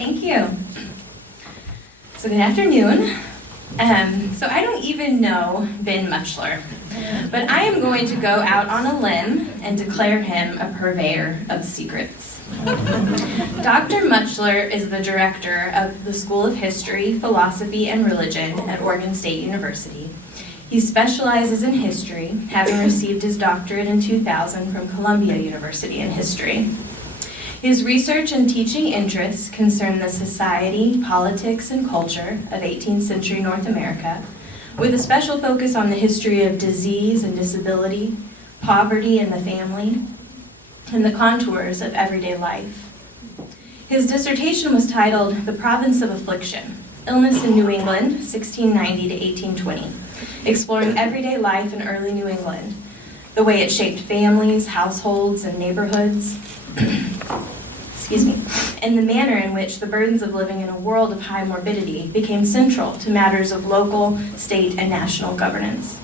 Thank you. So good afternoon. So I don't even know Ben Mutschler, but I am going to go out on a limb and declare him a purveyor of secrets. Dr. Mutschler is the director of the School of History, Philosophy, and Religion at Oregon State University. He specializes in history, having received his doctorate in 2000 from Columbia University in history. His research and teaching interests concern the society, politics, and culture of 18th century North America, with a special focus on the history of disease and disability, poverty and the family, and the contours of everyday life. His dissertation was titled The Province of Affliction, Illness in New England, 1690 to 1820, exploring everyday life in early New England, the way it shaped families, households, and neighborhoods, and the manner in which the burdens of living in a world of high morbidity became central to matters of local, state, and national governance.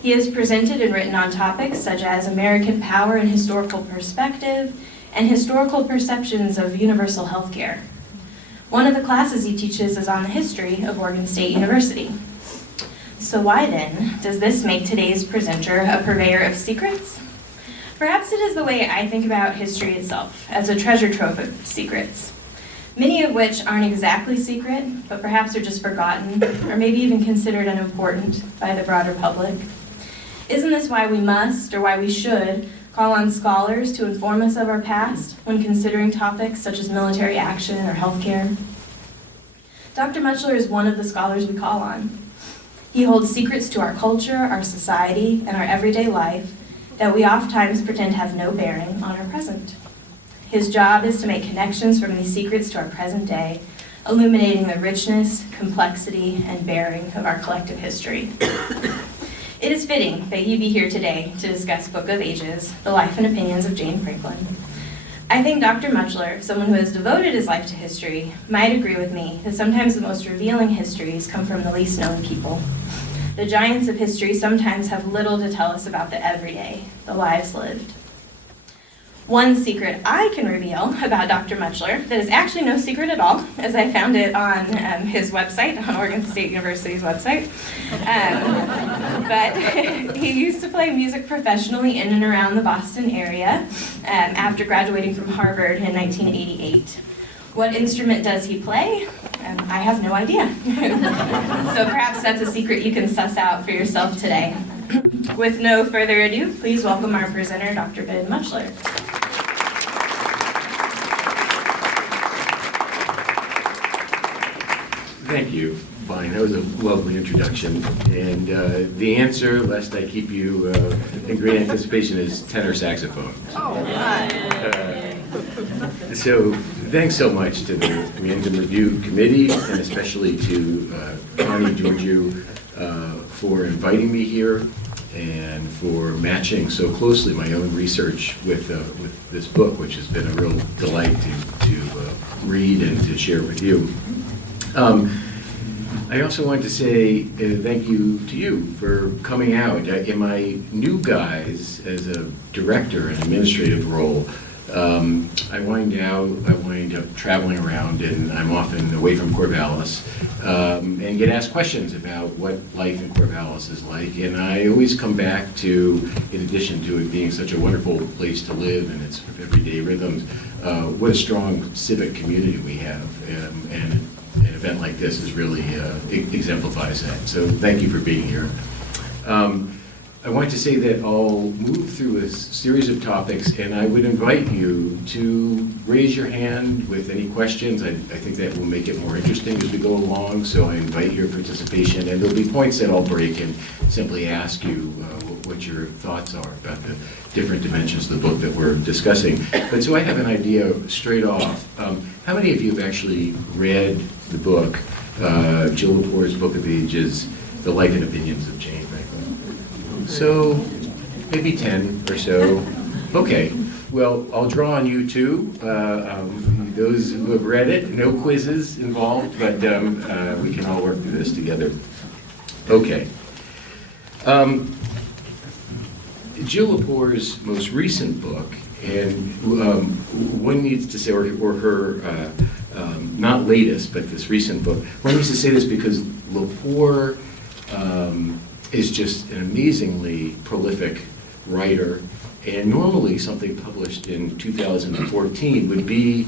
He has presented and written on topics such as American power and historical perspective and historical perceptions of universal health care. One of the classes he teaches is on the history of Oregon State University. So why then does this make today's presenter a purveyor of secrets? Perhaps it is the way I think about history itself, as a treasure trove of secrets, many of which aren't exactly secret, but perhaps are just forgotten, or maybe even considered unimportant by the broader public. Isn't this why we must, or why we should, call on scholars to inform us of our past when considering topics such as military action or healthcare? Dr. Mutschler is one of the scholars we call on. He holds secrets to our culture, our society, and our everyday life that we oftentimes pretend have no bearing on our present. His job is to make connections from these secrets to our present day, illuminating the richness, complexity, and bearing of our collective history. It is fitting that he be here today to discuss Book of Ages, the life and opinions of Jane Franklin. I think Dr. Mutschler, someone who has devoted his life to history, might agree with me that sometimes the most revealing histories come from the least known people. The giants of history sometimes have little to tell us about the everyday, the lives lived. One secret I can reveal about Dr. Mutschler that is actually no secret at all, as I found it on his website, on Oregon State University's website. But he used to play music professionally in and around the Boston area after graduating from Harvard in 1988. What instrument does he play? I have no idea. So perhaps that's a secret you can suss out for yourself today. With no further ado, please welcome our presenter, Dr. Ben Mutschler. Thank you, Vine. That was a lovely introduction. And the answer, lest I keep you in great anticipation, is tenor saxophone. So thanks so much to the Random Review Committee, and especially to Connie Giorgio for inviting me here and for matching so closely my own research with this book, which has been a real delight to read and to share with you. I also want to say thank you to you for coming out. In my new guise as a director in an administrative role, I wind up traveling around, and I'm often away from Corvallis, and get asked questions about what life in Corvallis is like. And I always come back to, in addition to it being such a wonderful place to live and its everyday rhythms, what a strong civic community we have. And an event like this is really exemplifies that. So thank you for being here. I want to say that I'll move through a series of topics, and I would invite you to raise your hand with any questions. I think that will make it more interesting as we go along, so I invite your participation. And there'll be points that I'll break and simply ask you what your thoughts are about the different dimensions of the book that we're discussing. But so I have an idea straight off. How many of you have actually read the book, Jill Lepore's Book of Ages, The Life and Opinions of Jane Franklin? So maybe 10 or so. Okay, well, I'll draw on you too, those who have read it. No quizzes involved, but we can all work through this together. Okay. Jill Lepore's most recent book, and one needs to say, or her not latest, but this recent book. Well, I used to say this because Lepore is just an amazingly prolific writer, and normally something published in 2014 would be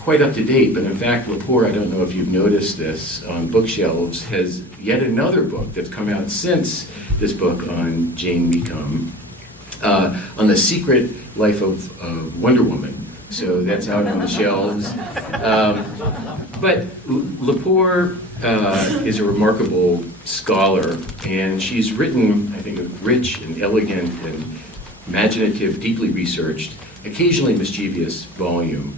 quite up to date, but in fact, Lepore, I don't know if you've noticed this, on bookshelves, has yet another book that's come out since this book on Jane Mecum, on the secret life of Wonder Woman. So that's out on the shelves. But Lepore is a remarkable scholar, and she's written, I think, a rich and elegant and imaginative, deeply researched, occasionally mischievous volume,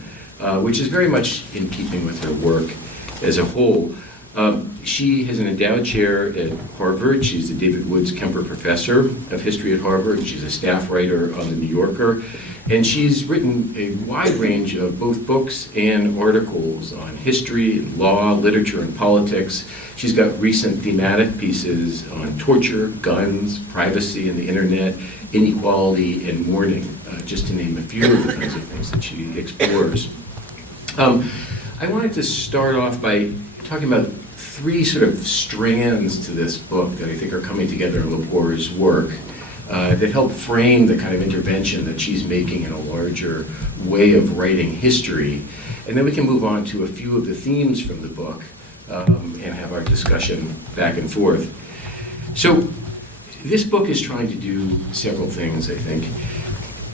which is very much in keeping with her work as a whole. She has an endowed chair at Harvard. She's the David Woods Kemper Professor of History at Harvard. She's a staff writer on The New Yorker. And she's written a wide range of both books and articles on history and law, literature, and politics. She's got recent thematic pieces on torture, guns, privacy and the internet, inequality, and mourning, just to name a few of the kinds of things that she explores. I wanted to start off by talking about three sort of strands to this book that I think are coming together in Lepore's work that help frame the kind of intervention that she's making in a larger way of writing history. And then we can move on to a few of the themes from the book and have our discussion back and forth. So this book is trying to do several things, I think.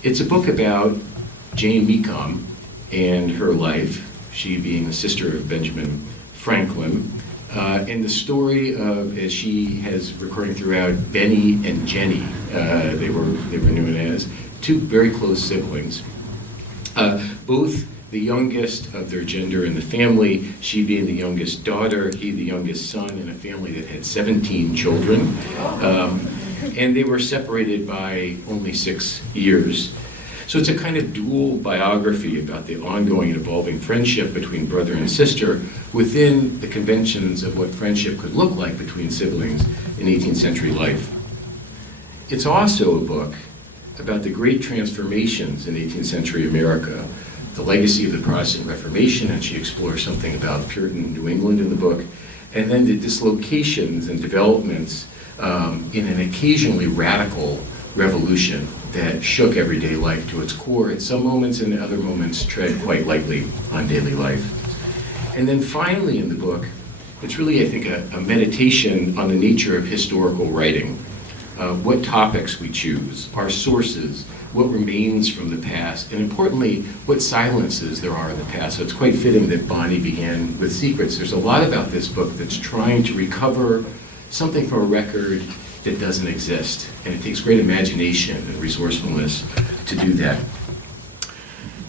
It's a book about Jane Mecum and her life, she being the sister of Benjamin Franklin, and the story of, as she has recurring throughout, Benny and Jenny, they were known as, two very close siblings. Both the youngest of their gender in the family, she being the youngest daughter, he the youngest son, in a family that had 17 children. And they were separated by only 6 years. So it's a kind of dual biography about the ongoing and evolving friendship between brother and sister within the conventions of what friendship could look like between siblings in 18th century life. It's also a book about the great transformations in 18th century America, the legacy of the Protestant Reformation, and she explores something about Puritan New England in the book, and then the dislocations and developments in an occasionally radical revolution that shook everyday life to its core at some moments, and at other moments tread quite lightly on daily life. And then finally in the book, it's really, I think, a meditation on the nature of historical writing, what topics we choose, our sources, what remains from the past, and importantly, what silences there are in the past. So it's quite fitting that Bonnie began with secrets. There's a lot about this book that's trying to recover something from a record that doesn't exist. And it takes great imagination and resourcefulness to do that.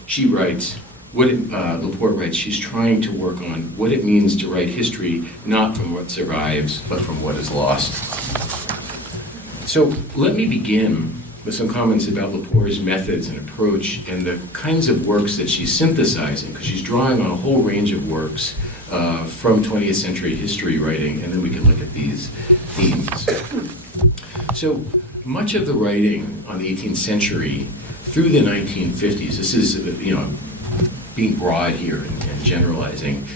She writes, Lepore writes, she's trying to work on what it means to write history, not from what survives, but from what is lost. So let me begin with some comments about Lepore's methods and approach and the kinds of works that she's synthesizing, because she's drawing on a whole range of works from 20th century history writing, and then we can look at these themes. So much of the writing on the 18th century through the 1950s, this is, being broad here and generalizing,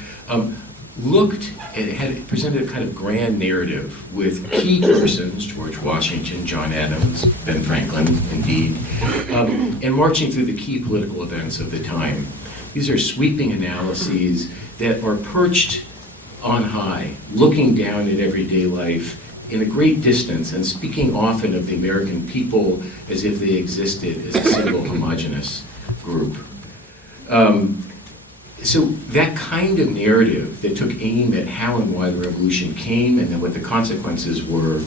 looked and had presented a kind of grand narrative with key persons, George Washington, John Adams, Ben Franklin, indeed, and marching through the key political events of the time. These are sweeping analyses that are perched on high, looking down at everyday life in a great distance and speaking often of the American people as if they existed as a single homogeneous group. So that kind of narrative that took aim at how and why the revolution came and then what the consequences were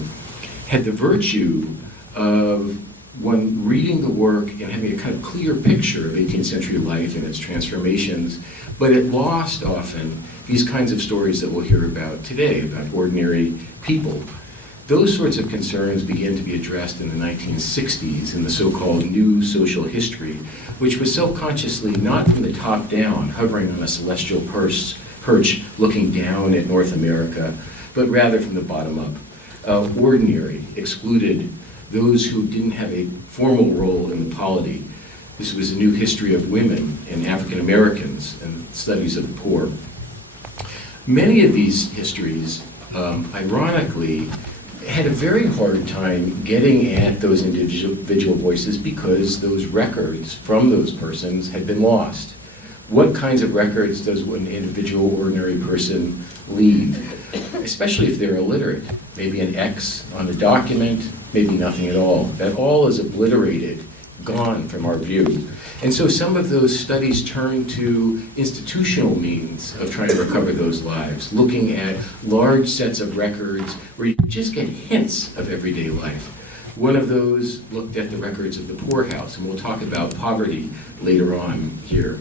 had the virtue of one reading the work and having a kind of clear picture of 18th century life and its transformations, but it lost often these kinds of stories that we'll hear about today, about ordinary people. Those sorts of concerns began to be addressed in the 1960s in the so-called new social history, which was self-consciously not from the top down, hovering on a celestial perch looking down at North America, but rather from the bottom up. Ordinary, excluded, those who didn't have a formal role in the polity, This was a new history of women and African Americans and studies of the poor. Many of these histories, ironically, had a very hard time getting at those individual voices because those records from those persons had been lost. What kinds of records does an individual, ordinary person leave, especially if they're illiterate? Maybe an X on a document, maybe nothing at all. That all is obliterated, gone from our view. And so some of those studies turn to institutional means of trying to recover those lives, looking at large sets of records where you just get hints of everyday life. One of those looked at the records of the poorhouse, and we'll talk about poverty later on here.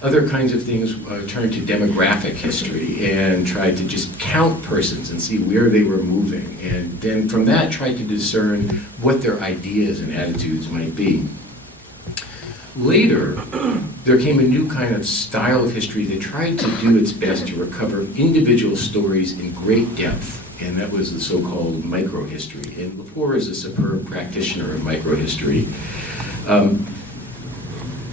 Other kinds of things turned to demographic history and tried to just count persons and see where they were moving, and then from that tried to discern what their ideas and attitudes might be. Later, there came a new kind of style of history that tried to do its best to recover individual stories in great depth, and that was the so-called microhistory. And Lepore is a superb practitioner of microhistory.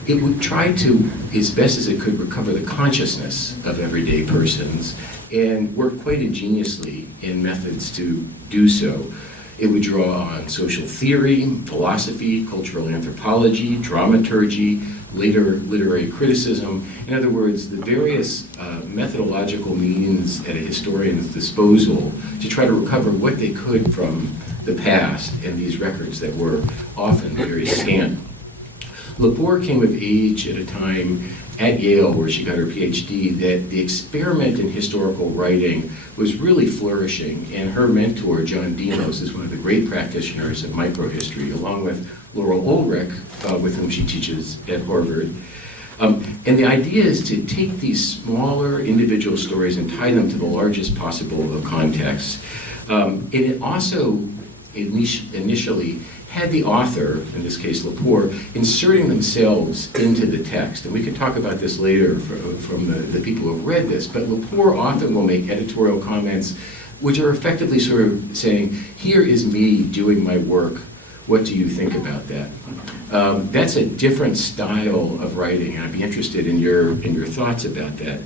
It would try to, as best as it could, recover the consciousness of everyday persons and work quite ingeniously in methods to do so. It would draw on social theory, philosophy, cultural anthropology, dramaturgy, later literary criticism. In other words, the various methodological means at a historian's disposal to try to recover what they could from the past and these records that were often very scant. Lepore came of age at a time at Yale, where she got her PhD, that the experiment in historical writing was really flourishing, and her mentor, John Demos, is one of the great practitioners of microhistory, along with Laurel Ulrich, with whom she teaches at Harvard. And the idea is to take these smaller individual stories and tie them to the largest possible context. And it also initially had the author, in this case Lepore, inserting themselves into the text. And we can talk about this later from the people who have read this, but Lepore often will make editorial comments which are effectively sort of saying, here is me doing my work, what do you think about that? That's a different style of writing, and I'd be interested in your thoughts about that.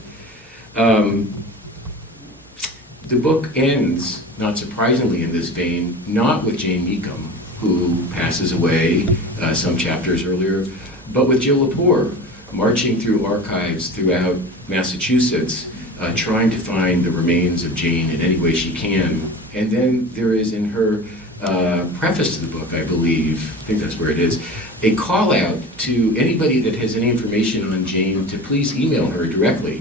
The book ends, not surprisingly in this vein, not with Jane Meacham, who passes away some chapters earlier, but with Jill Lepore, marching through archives throughout Massachusetts, trying to find the remains of Jane in any way she can. And then there is in her preface to the book, I think that's where it is, a call out to anybody that has any information on Jane to please email her directly,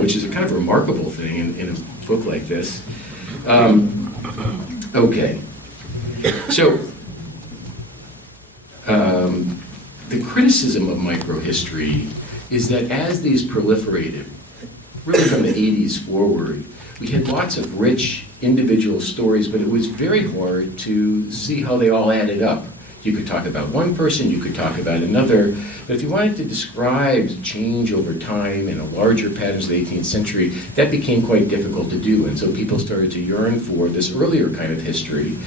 which is a kind of remarkable thing in a book like this. Okay, so the criticism of microhistory is that as these proliferated, really from the 80s forward, we had lots of rich individual stories, but it was very hard to see how they all added up. You could talk about one person, you could talk about another, but if you wanted to describe change over time in a larger patterns of the 18th century, that became quite difficult to do, and so people started to yearn for this earlier kind of history.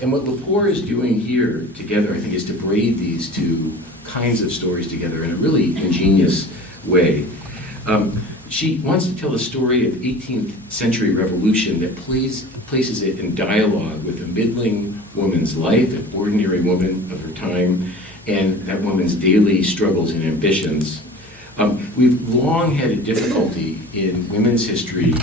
And what Lepore is doing here together, I think, is to braid these two kinds of stories together in a really ingenious way. She wants to tell the story of the 18th century revolution that places it in dialogue with a middling woman's life, an ordinary woman of her time, and that woman's daily struggles and ambitions. We've long had a difficulty in women's history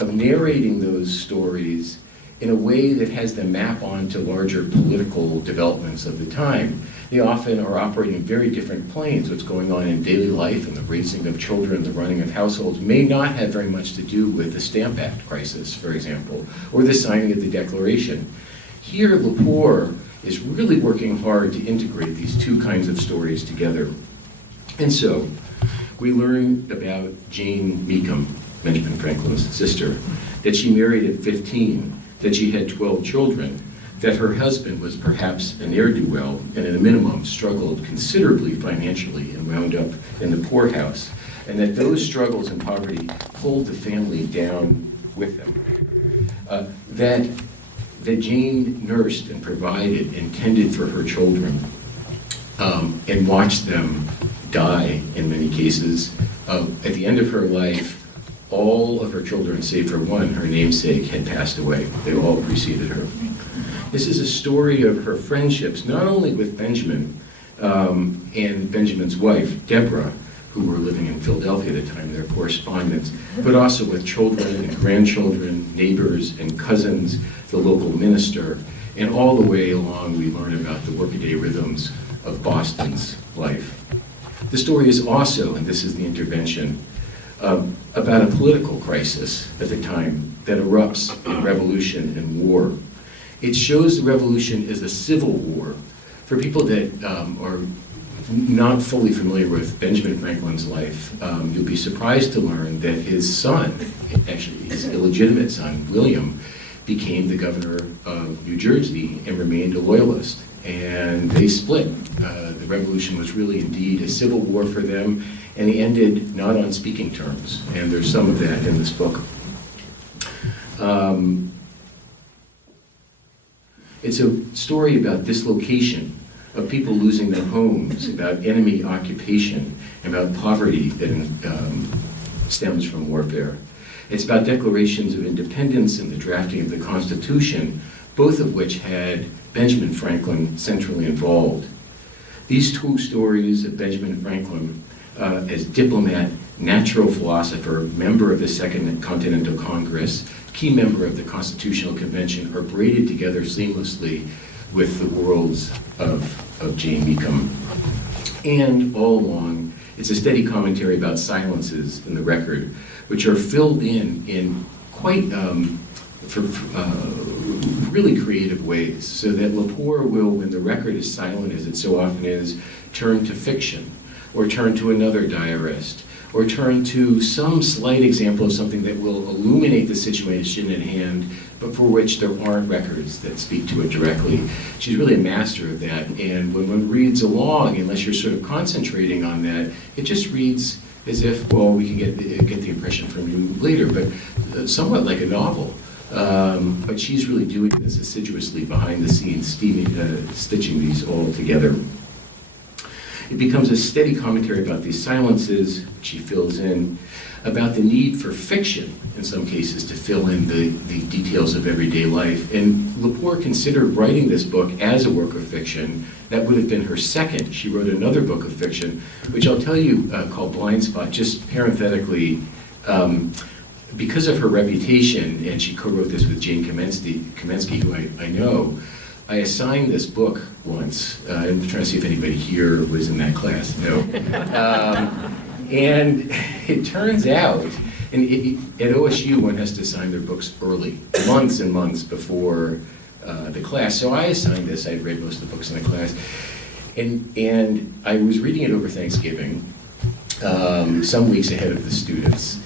of narrating those stories in a way that has them map onto larger political developments of the time. They often are operating in very different planes. What's going on in daily life and the raising of children, the running of households may not have very much to do with the Stamp Act crisis, for example, or the signing of the Declaration. Here, Lepore is really working hard to integrate these two kinds of stories together. And so, we learn about Jane Meacham, Benjamin Franklin's sister, that she married at 15, that she had 12 children, that her husband was perhaps a ne'er-do-well and at a minimum struggled considerably financially and wound up in the poorhouse, and that those struggles and poverty pulled the family down with them. That Jane nursed and provided and tended for her children and watched them die in many cases. At the end of her life, all of her children, save for one, her namesake, had passed away. They all preceded her. This is a story of her friendships, not only with Benjamin and Benjamin's wife, Deborah, who were living in Philadelphia at the time, their correspondence, but also with children and grandchildren, neighbors and cousins, the local minister, and all the way along we learn about the workaday rhythms of Boston's life. The story is also, and this is the intervention, about a political crisis at the time that erupts in revolution and war. It shows the revolution as a civil war. For people that are not fully familiar with Benjamin Franklin's life, you'll be surprised to learn that his son, actually his illegitimate son, William, became the governor of New Jersey and remained a loyalist. And they split. The revolution was really indeed a civil war for them, and they ended not on speaking terms. And there's some of that in this book. It's a story about dislocation, of people losing their homes, about enemy occupation, about poverty that stems from warfare. It's about declarations of independence and the drafting of the Constitution, both of which had Benjamin Franklin centrally involved. These two stories of Benjamin Franklin as diplomat, natural philosopher, member of the Second Continental Congress, key member of the Constitutional Convention, are braided together seamlessly with the worlds of Jane Meacham. And all along, it's a steady commentary about silences in the record, which are filled in quite really creative ways, so that Lepore will, when the record is silent, as it so often is, turn to fiction, or turn to another diarist, or turn to some slight example of something that will illuminate the situation at hand, but for which there aren't records that speak to it directly. She's really a master of that, and when one reads along, unless you're sort of concentrating on that, it just reads as if, well, we can get the impression from you later, but somewhat like a novel. But she's really doing this assiduously behind the scenes, stitching these all together. It becomes a steady commentary about these silences, which she fills in, about the need for fiction, in some cases, to fill in the details of everyday life. And Lepore considered writing this book as a work of fiction. That would have been her second. She wrote another book of fiction, which I'll tell you, called Blind Spot, just parenthetically, because of her reputation, and she co-wrote this with Jane Kamensky, who I know, I assigned this book once. I'm trying to see if anybody here was in that class. No. And it turns out, and at OSU, one has to assign their books early, months and months before the class. So I assigned this. I read most of the books in the class. And I was reading it over Thanksgiving, some weeks ahead of the students.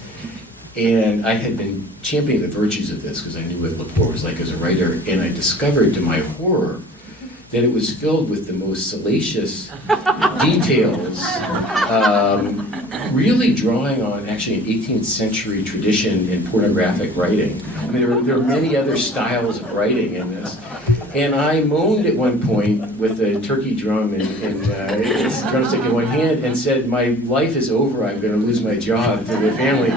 And I had been championing the virtues of this because I knew what Lepore was like as a writer, and I discovered to my horror that it was filled with the most salacious details, really drawing on actually an 18th century tradition in pornographic writing. I mean, there are many other styles of writing in this. And I moaned at one point with a turkey drum and a drumstick in one hand and said, my life is over, I'm going to lose my job to the family.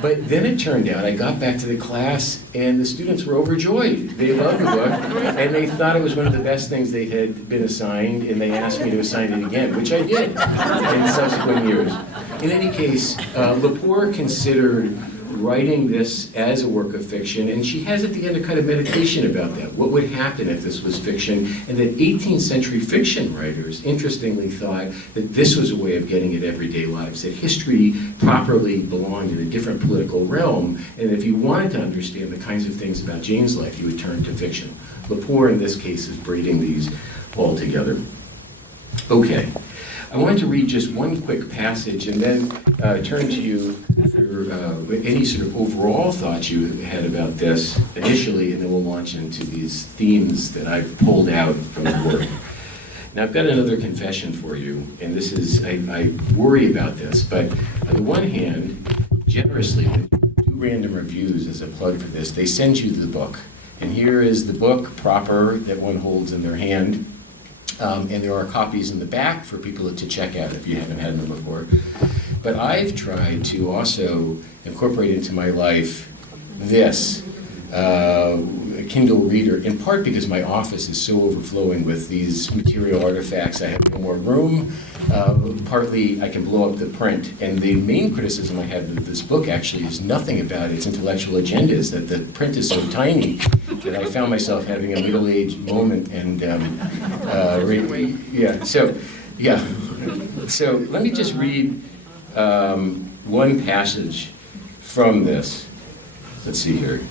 But then it turned out, I got back to the class and the students were overjoyed. They loved the book and they thought it was one of the best things they had been assigned, and they asked me to assign it again, which I did in subsequent years. In any case, Lepore considered writing this as a work of fiction, and she has at the end a kind of meditation about that. What would happen if this was fiction? And that 18th century fiction writers, interestingly, thought that this was a way of getting at everyday lives, that history properly belonged in a different political realm, and if you wanted to understand the kinds of things about Jane's life, you would turn to fiction. Lepore, in this case, is braiding these all together. Okay. I wanted to read just one quick passage and then turn to you for any sort of overall thoughts you had about this initially, and then we'll launch into these themes that I've pulled out from the work. Now, I've got another confession for you, and this is, I worry about this, but on the one hand, generously, when you do random reviews as a plug for this, they send you the book. And here is the book proper that one holds in their hand. And there are copies in the back for people to check out if you haven't had them before. But I've tried to also incorporate into my life this Kindle reader, in part because my office is so overflowing with these material artifacts. I have no more room. Partly I can blow up the print. And the main criticism I have of this book actually is nothing about its intellectual agenda, is that the print is so tiny that I found myself having a middle-aged moment. And so let me just read one passage from this. Let's see here.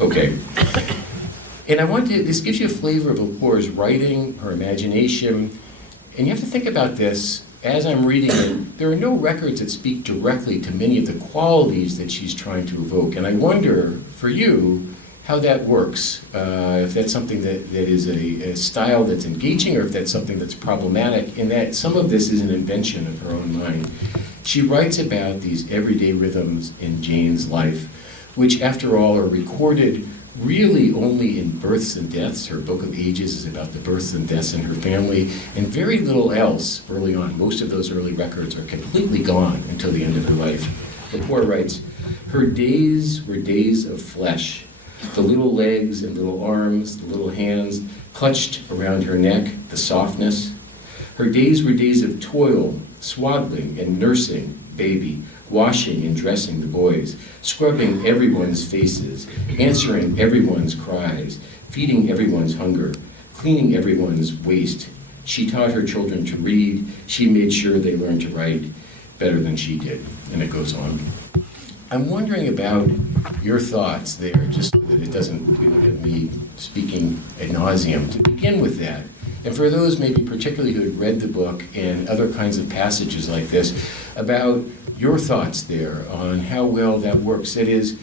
Okay. And I want to, this gives you a flavor of Lepore's writing, her imagination, and you have to think about this as I'm reading it. There are no records that speak directly to many of the qualities that she's trying to evoke, and I wonder, for you, how that works, if that's something that is a style that's engaging, or if that's something that's problematic, in that some of this is an invention of her own mind. She writes about these everyday rhythms in Jane's life, which after all are recorded really only in births and deaths. Her Book of Ages is about the births and deaths in her family, and very little else early on. Most of those early records are completely gone until the end of her life. Lepore writes, "Her days were days of flesh. The little legs and little arms, the little hands clutched around her neck, the softness. Her days were days of toil, swaddling and nursing baby, washing and dressing the boys, scrubbing everyone's faces, answering everyone's cries, feeding everyone's hunger, cleaning everyone's waste. She taught her children to read. She made sure they learned to write better than she did." And it goes on. I'm wondering about your thoughts there, just so that it doesn't, you don't have me speaking ad nauseum. To begin with that, and for those maybe particularly who had read the book and other kinds of passages like this, about your thoughts there on how well that works. That is,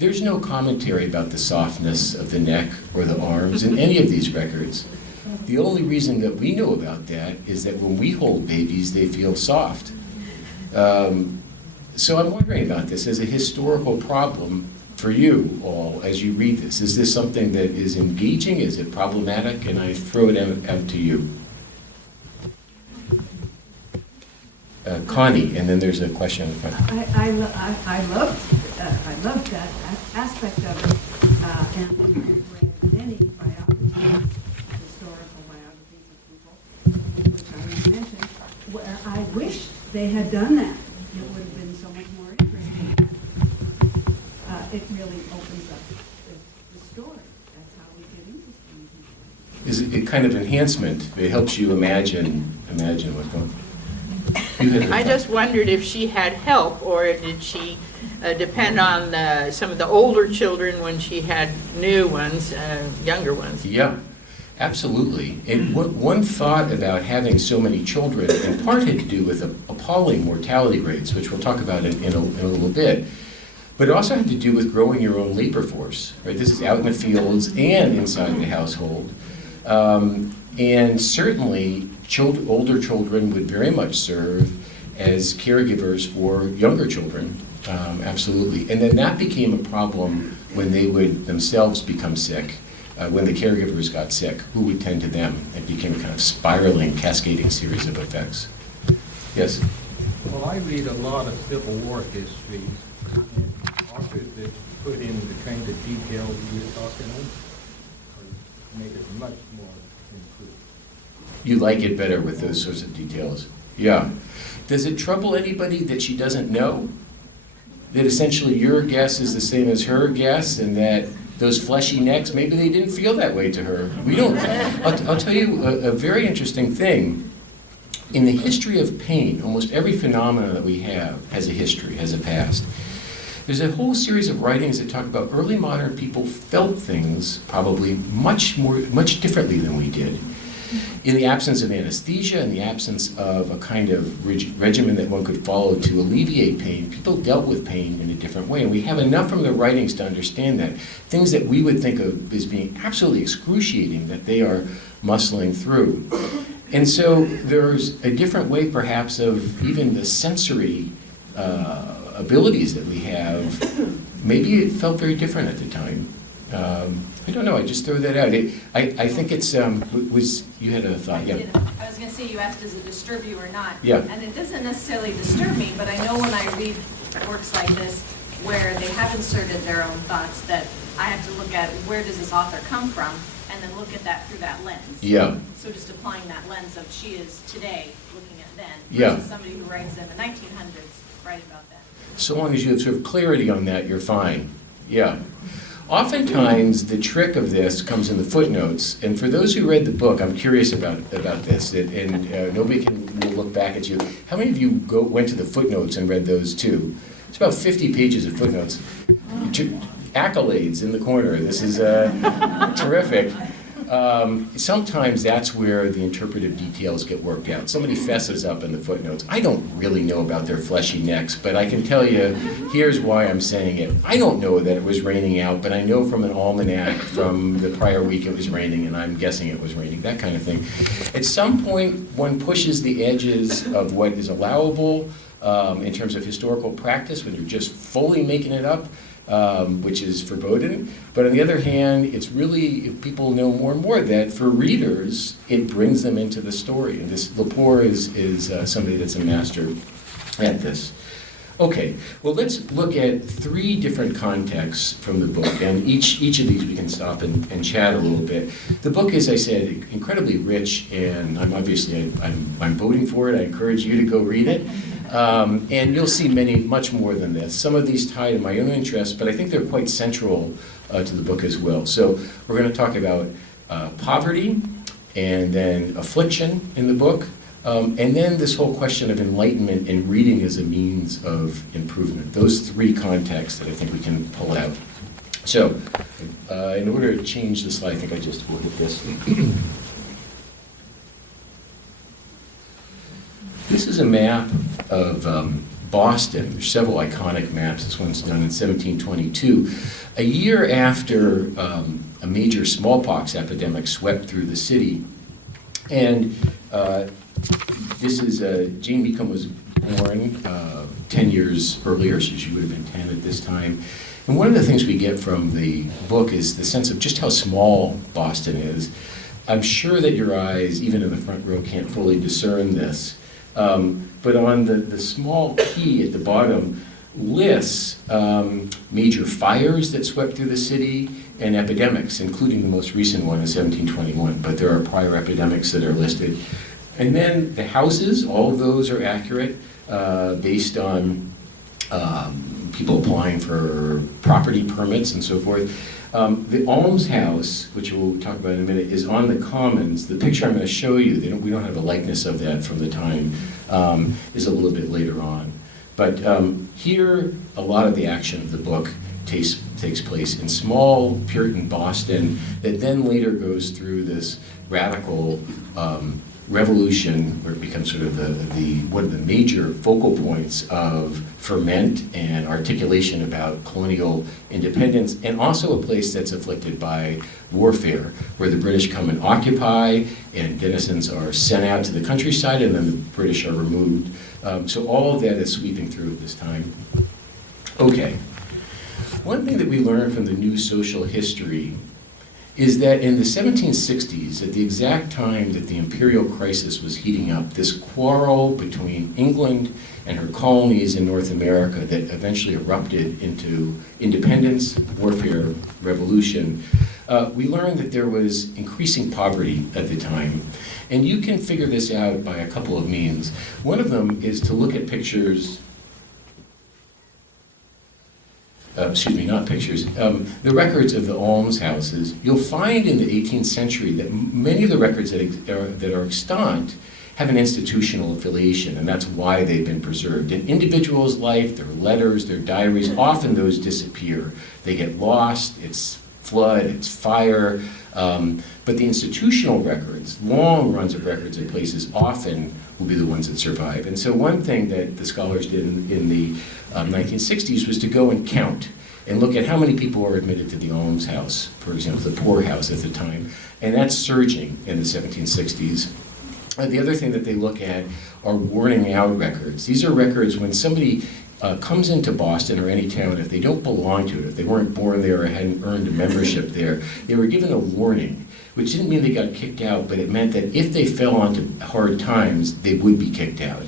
there's no commentary about the softness of the neck or the arms in any of these records. The only reason that we know about that is that when we hold babies, they feel soft. So I'm wondering about this as a historical problem for you all as you read this. Is this something that is engaging? Is it problematic? And I throw it out to you. Connie, and then there's a question in front. I love that aspect of it, and I've read many biographies, historical biographies of people, which I already mentioned, where I wish they had done that. It would have been so much more interesting. It really opens up the story. That's how we get into things. Is it kind of enhancement? It helps you imagine what's going on. I just wondered if she had help, or did she depend on some of the older children when she had new ones, younger ones? Yeah, absolutely. And one thought about having so many children, in part had to do with appalling mortality rates, which we'll talk about in a little bit, but it also had to do with growing your own labor force. Right? This is out in the fields and inside the household. And certainly, older children would very much serve as caregivers for younger children, absolutely. And then that became a problem when they would themselves become sick, when the caregivers got sick. Who would tend to them? It became a kind of spiraling, cascading series of effects. Yes? Well, I read a lot of Civil War history, and authors that put in the kind of detail you're talking about make it much more improved. You like it better with those sorts of details. Yeah. Does it trouble anybody that she doesn't know? That essentially your guess is the same as her guess, and that those fleshy necks, maybe they didn't feel that way to her. We don't. I'll tell you a very interesting thing. In the history of pain, almost every phenomenon that we have has a history, has a past. There's a whole series of writings that talk about early modern people felt things probably much differently than we did. In the absence of anesthesia, in the absence of a kind of regimen that one could follow to alleviate pain, people dealt with pain in a different way. And we have enough from the writings to understand that. Things that we would think of as being absolutely excruciating, that they are muscling through. And so there's a different way, perhaps, of even the sensory abilities that we have. Maybe it felt very different at the time. I don't know, I just throw that out. I think it's, you had a thought, yeah. I was going to say, you asked, does it disturb you or not? Yeah. And it doesn't necessarily disturb me, but I know when I read works like this, where they have inserted their own thoughts, that I have to look at where does this author come from, and then look at that through that lens. Yeah. So just applying that lens of she is today, looking at then, Yeah. versus somebody who writes in the 1900s, writing about that. So long as you have sort of clarity on that, you're fine. Yeah. Oftentimes, the trick of this comes in the footnotes, and for those who read the book, I'm curious about this, and nobody will look back at you. How many of you went to the footnotes and read those too? It's about 50 pages of footnotes. Accolades in the corner. This is terrific. Sometimes that's where the interpretive details get worked out. Somebody fesses up in the footnotes. I don't really know about their fleshy necks, but I can tell you, here's why I'm saying it. I don't know that it was raining out, but I know from an almanac from the prior week it was raining, and I'm guessing it was raining, that kind of thing. At some point, one pushes the edges of what is allowable in terms of historical practice when you're just fully making it up. Which is forbidden. But on the other hand, it's really, if people know more and more that for readers, it brings them into the story. And this Lepore is somebody that's a master at this. Okay, well, let's look at 3 different contexts from the book, and each of these we can stop and chat a little bit. The book, as I said, incredibly rich, and I'm voting for it. I encourage you to go read it. And you'll see much more than this. Some of these tie to my own interests, but I think they're quite central to the book as well. So we're going to talk about poverty, and then affliction in the book, and then this whole question of enlightenment and reading as a means of improvement. Those 3 contexts that I think we can pull out. So in order to change the slide, I think I just will hit this. This is a map of Boston. There's several iconic maps. This one's done in 1722. A year after a major smallpox epidemic swept through the city. And this is, Jane Beacom was born 10 years earlier, so she would have been 10 at this time. And one of the things we get from the book is the sense of just how small Boston is. I'm sure that your eyes, even in the front row, can't fully discern this. But on the small key at the bottom lists major fires that swept through the city and epidemics, including the most recent one in 1721. But there are prior epidemics that are listed. And then the houses, all of those are accurate based on people applying for property permits and so forth. The almshouse, which we'll talk about in a minute, is on the Commons. The picture I'm going to show you, we don't have a likeness of that from the time, is a little bit later on. But here, a lot of the action of the book takes place in small Puritan Boston that then later goes through this radical revolution where it becomes sort of one of the major focal points of ferment and articulation about colonial independence, and also a place that's afflicted by warfare, where the British come and occupy, and denizens are sent out to the countryside, and then the British are removed. So all of that is sweeping through at this time. Okay. One thing that we learn from the new social history is that in the 1760s, at the exact time that the imperial crisis was heating up, this quarrel between England and her colonies in North America that eventually erupted into independence, warfare, revolution, we learned that there was increasing poverty at the time. And you can figure this out by a couple of means. One of them is to look at pictures, not pictures, the records of the almshouses. You'll find in the 18th century that many of the records that are extant have an institutional affiliation, and that's why they've been preserved. In individuals' life, their letters, their diaries, often those disappear. They get lost, it's flood, it's fire, but the institutional records, long runs of records in places, often will be the ones that survive. And so one thing that the scholars did in the 1960s was to go and count and look at how many people are admitted to the almshouse, for example, the poorhouse at the time, and that's surging in the 1760s. The other thing that they look at are warning out records. These are records when somebody comes into Boston or any town, if they don't belong to it, if they weren't born there or hadn't earned a membership there, they were given a warning, which didn't mean they got kicked out, but it meant that if they fell onto hard times, they would be kicked out.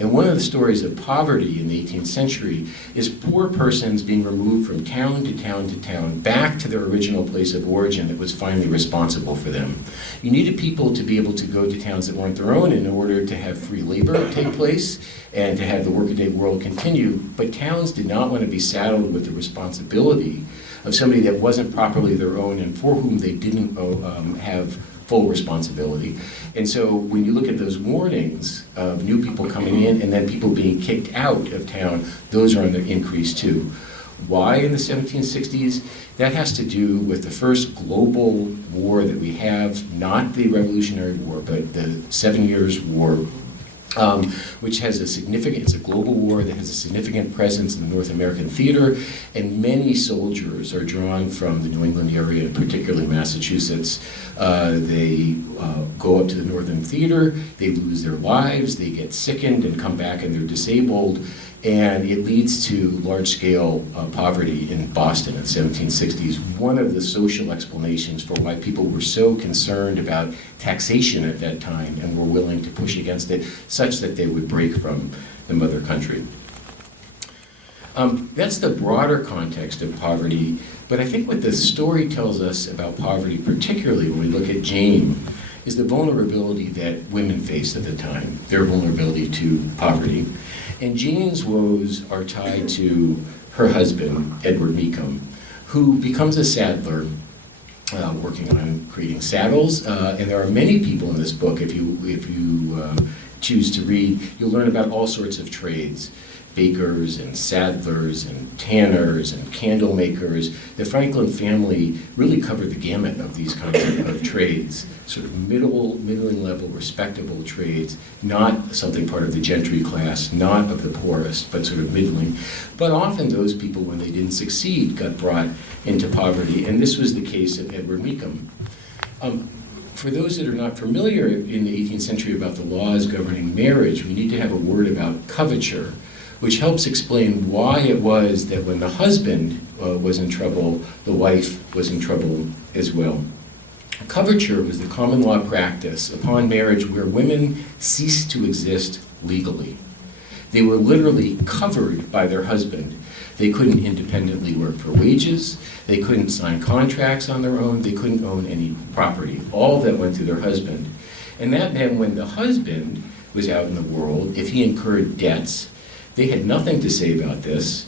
And one of the stories of poverty in the 18th century is poor persons being removed from town to town to town, back to their original place of origin that was finally responsible for them. You needed people to be able to go to towns that weren't their own in order to have free labor take place and to have the workaday world continue, but towns did not want to be saddled with the responsibility of somebody that wasn't properly their own and for whom they didn't have full responsibility. And so when you look at those warnings of new people coming in and then people being kicked out of town, those are on the increase too. Why in the 1760s? That has to do with the first global war that we have, not the Revolutionary War, but the 7 Years' War, which has it's a global war that has a significant presence in the North American theater, and many soldiers are drawn from the New England area, and particularly Massachusetts. They go up to the Northern Theater, they lose their lives, they get sickened and come back and they're disabled, and it leads to large-scale poverty in Boston in the 1760s. One of the social explanations for why people were so concerned about taxation at that time and were willing to push against it, such that they would break from the mother country. That's the broader context of poverty, but I think what the story tells us about poverty, particularly when we look at Jane, is the vulnerability that women faced at the time, their vulnerability to poverty. And Jane's woes are tied to her husband, Edward Meekham, who becomes a saddler, working on creating saddles. And there are many people in this book, if you choose to read, you'll learn about all sorts of trades. Bakers and saddlers and tanners and candle makers. The Franklin family really covered the gamut of these kinds of trades, sort of middling level, respectable trades, not something part of the gentry class, not of the poorest, but sort of middling. But often those people, when they didn't succeed, got brought into poverty, and this was the case of Edward Meekham. For those that are not familiar in the 18th century about the laws governing marriage, we need to have a word about coverture, which helps explain why it was that when the husband was in trouble, the wife was in trouble as well. Coverture was the common law practice upon marriage where women ceased to exist legally. They were literally covered by their husband. They couldn't independently work for wages. They couldn't sign contracts on their own. They couldn't own any property. All that went through their husband. And that meant when the husband was out in the world, if he incurred debts, they had nothing to say about this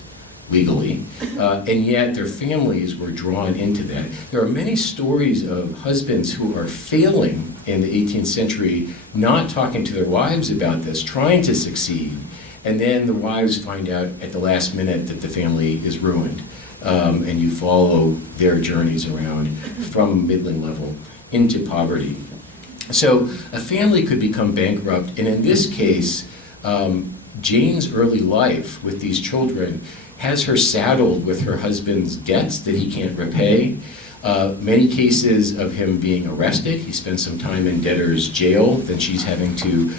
legally, and yet their families were drawn into that. There are many stories of husbands who are failing in the 18th century, not talking to their wives about this, trying to succeed, and then the wives find out at the last minute that the family is ruined, and you follow their journeys around from middling level into poverty. So a family could become bankrupt, and in this case, Jane's early life with these children has her saddled with her husband's debts that he can't repay. Many cases of him being arrested. He spends some time in debtor's jail, then she's having to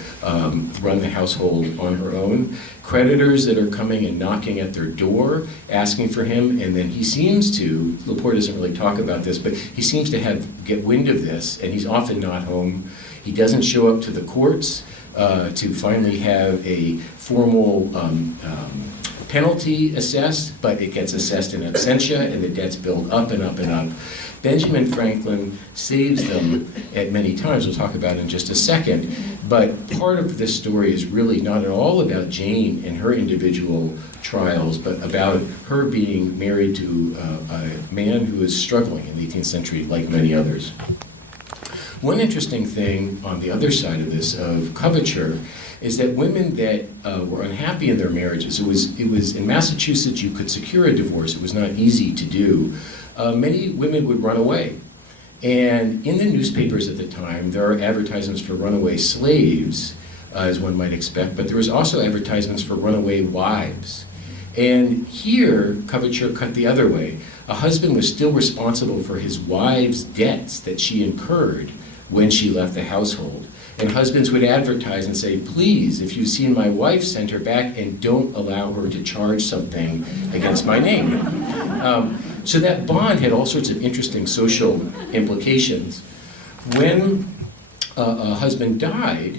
run the household on her own. Creditors that are coming and knocking at their door, asking for him, and then he seems to, Lepore doesn't really talk about this, but he seems to get wind of this, and he's often not home. He doesn't show up to the courts to finally have a formal penalty assessed, but it gets assessed in absentia, and the debts build up and up and up. Benjamin Franklin saves them at many times, we'll talk about in just a second, but part of this story is really not at all about Jane and her individual trials, but about her being married to a man who is struggling in the 18th century like many others. One interesting thing on the other side of this, of coverture, is that women that were unhappy in their marriages, it was in Massachusetts you could secure a divorce, it was not easy to do. Many women would run away. And in the newspapers at the time, there are advertisements for runaway slaves, as one might expect, but there was also advertisements for runaway wives. And here, coverture cut the other way. A husband was still responsible for his wife's debts that she incurred when she left the household. And husbands would advertise and say, please, if you've seen my wife, send her back and don't allow her to charge something against my name. So that bond had all sorts of interesting social implications. When a husband died,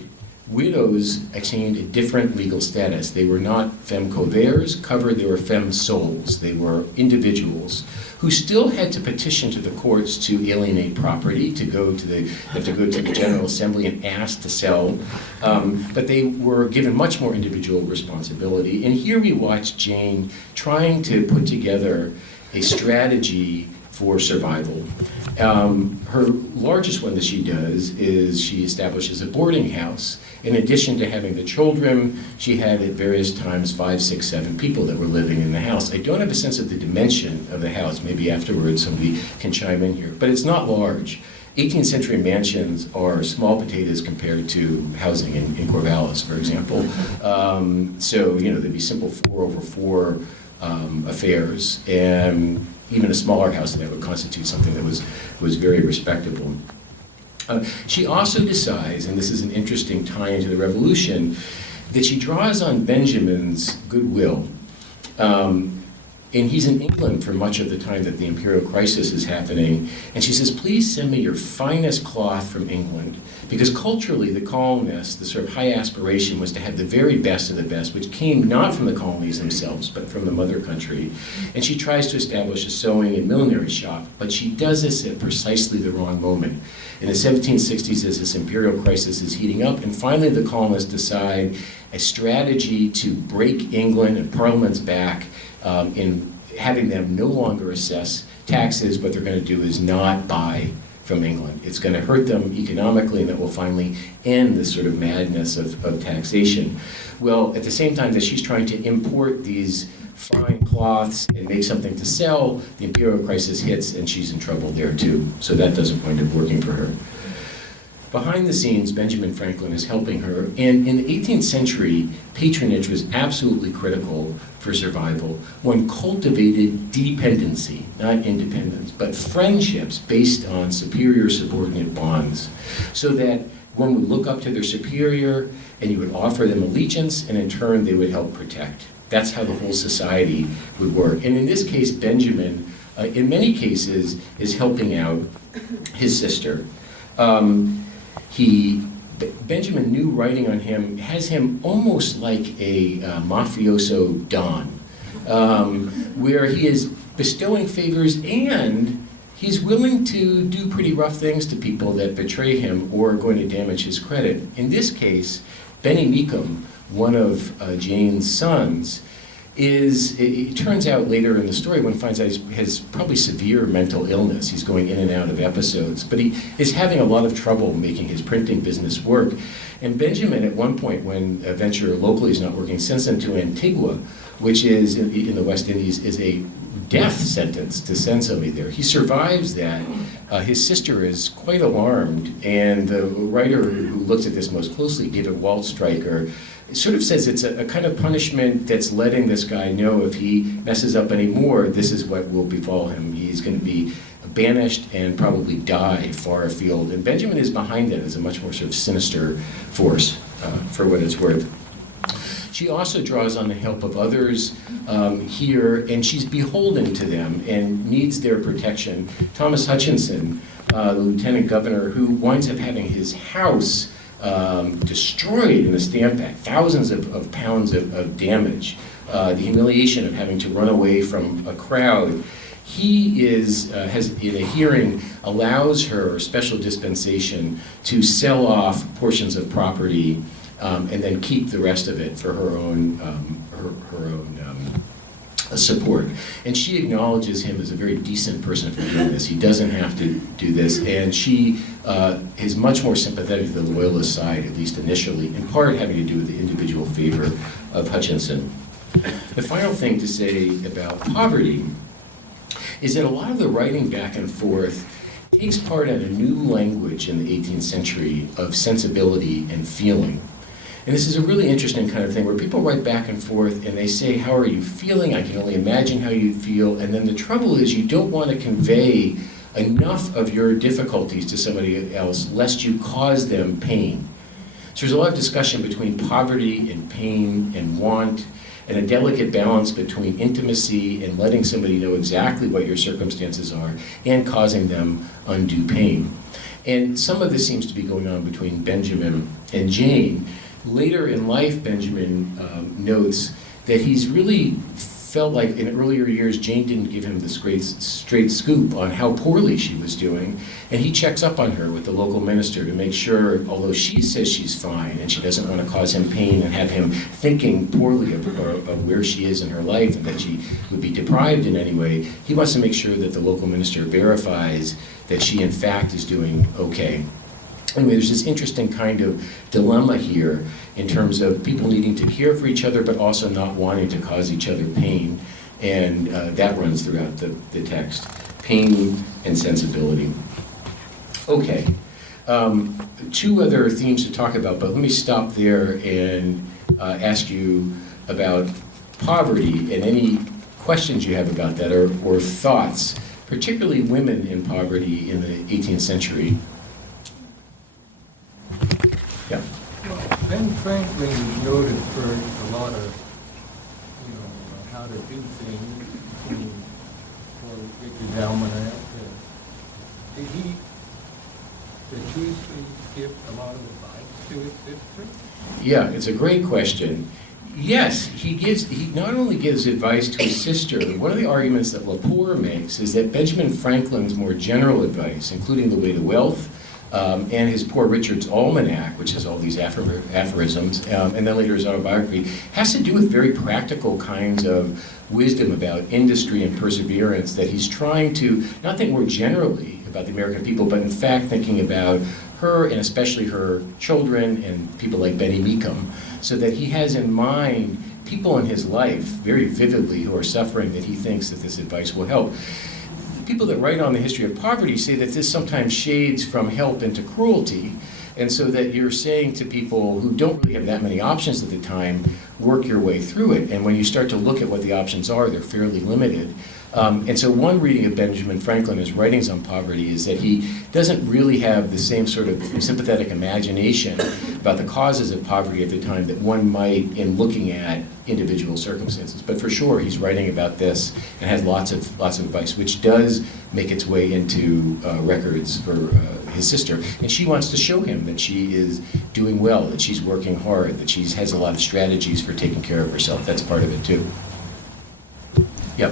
widows attained a different legal status. They were not femme cauvaires covered, they were femme soles. They were individuals who still had to petition to the courts to alienate property, to go to the General Assembly and ask to sell, but they were given much more individual responsibility. And here we watch Jane trying to put together a strategy for survival. Her largest one that she does is she establishes a boarding house. In addition to having the children, she had at various times 5, 6, 7 people that were living in the house. I don't have a sense of the dimension of the house. Maybe afterwards somebody can chime in here. But it's not large. 18th century mansions are small potatoes compared to housing in Corvallis, for example. So, there'd be simple 4-over-4 affairs, and even a smaller house that would constitute something that was very respectable. She also decides, and this is an interesting tie into the Revolution, that she draws on Benjamin's goodwill. And he's in England for much of the time that the imperial crisis is happening. And she says, please send me your finest cloth from England. Because culturally, the colonists, the sort of high aspiration was to have the very best of the best, which came not from the colonies themselves, but from the mother country. And she tries to establish a sewing and millinery shop, but she does this at precisely the wrong moment. In the 1760s, as this imperial crisis is heating up, and finally the colonists decide a strategy to break England and Parliament's back in having them no longer assess taxes. What they're going to do is not buy from England. It's going to hurt them economically, and that will finally end this sort of madness of taxation. Well, at the same time that she's trying to import these fine cloths and make something to sell, the imperial crisis hits and she's in trouble there too. So that doesn't wind up working for her. Behind the scenes, Benjamin Franklin is helping her, and in the 18th century, patronage was absolutely critical for survival. One cultivated dependency, not independence, but friendships based on superior subordinate bonds, so that one would look up to their superior and you would offer them allegiance, and in turn they would help protect. That's how the whole society would work. And in this case, Benjamin, in many cases, is helping out his sister. Benjamin knew writing on him has him almost like a mafioso don, where he is bestowing favors and he's willing to do pretty rough things to people that betray him or are going to damage his credit. In this case, Benny Meekum, one of Jane's sons, it turns out later in the story, one finds out he has probably severe mental illness. He's going in and out of episodes, but he is having a lot of trouble making his printing business work. And Benjamin, at one point, when a venture locally is not working, sends him to Antigua, which is in the West Indies, is a death sentence to send somebody there. He survives that. His sister is quite alarmed, and the writer who looks at this most closely, David Waldstreicher, sort of says it's a kind of punishment that's letting this guy know if he messes up anymore, this is what will befall him. He's going to be banished and probably die far afield. And Benjamin is behind that as a much more sort of sinister force, for what it's worth. She also draws on the help of others here, and she's beholden to them and needs their protection. Thomas Hutchinson, the lieutenant governor, who winds up having his house destroyed in a stamp act, thousands of pounds of damage, the humiliation of having to run away from a crowd. He has, in a hearing, allows her special dispensation to sell off portions of property and then keep the rest of it for her own support. And she acknowledges him as a very decent person for doing this. He doesn't have to do this. And she is much more sympathetic to the loyalist side, at least initially, in part having to do with the individual favor of Hutchinson. The final thing to say about poverty is that a lot of the writing back and forth takes part in a new language in the 18th century of sensibility and feeling. And this is a really interesting kind of thing where people write back and forth and they say, how are you feeling? I can only imagine how you feel. And then the trouble is you don't want to convey enough of your difficulties to somebody else lest you cause them pain. So there's a lot of discussion between poverty and pain and want, and a delicate balance between intimacy and letting somebody know exactly what your circumstances are and causing them undue pain. And some of this seems to be going on between Benjamin and Jane. Later in life, Benjamin notes that he's really felt like in earlier years Jane didn't give him the straight scoop on how poorly she was doing, and he checks up on her with the local minister to make sure, although she says she's fine and she doesn't want to cause him pain and have him thinking poorly of where she is in her life and that she would be deprived in any way, he wants to make sure that the local minister verifies that she in fact is doing okay. Anyway, there's this interesting kind of dilemma here in terms of people needing to care for each other but also not wanting to cause each other pain, and that runs throughout the text. Pain and sensibility. Okay, two other themes to talk about, but let me stop there and ask you about poverty and any questions you have about that or thoughts, particularly women in poverty in the 18th century. Yeah. Well, Ben Franklin was noted for a lot of, how to do things for Richard's Almanac. Did he truthfully give a lot of advice to his sister? Yeah, it's a great question. Yes, he not only gives advice to his sister, one of the arguments that Lepore makes is that Benjamin Franklin's more general advice, including The Way to Wealth, and his Poor Richard's Almanac, which has all these aphorisms, and then later his autobiography, has to do with very practical kinds of wisdom about industry and perseverance that he's trying to not think more generally about the American people, but in fact thinking about her and especially her children and people like Benny Meekum, so that he has in mind people in his life very vividly who are suffering that he thinks that this advice will help. People that write on the history of poverty say that this sometimes shades from help into cruelty, and so that you're saying to people who don't really have that many options at the time, work your way through it. And when you start to look at what the options are, they're fairly limited. And so one reading of Benjamin Franklin, his writings on poverty, is that he doesn't really have the same sort of sympathetic imagination about the causes of poverty at the time that one might in looking at individual circumstances. But for sure, he's writing about this and has lots of advice, which does make its way into records for his sister. And she wants to show him that she is doing well, that she's working hard, that she has a lot of strategies for taking care of herself. That's part of it too. Yep.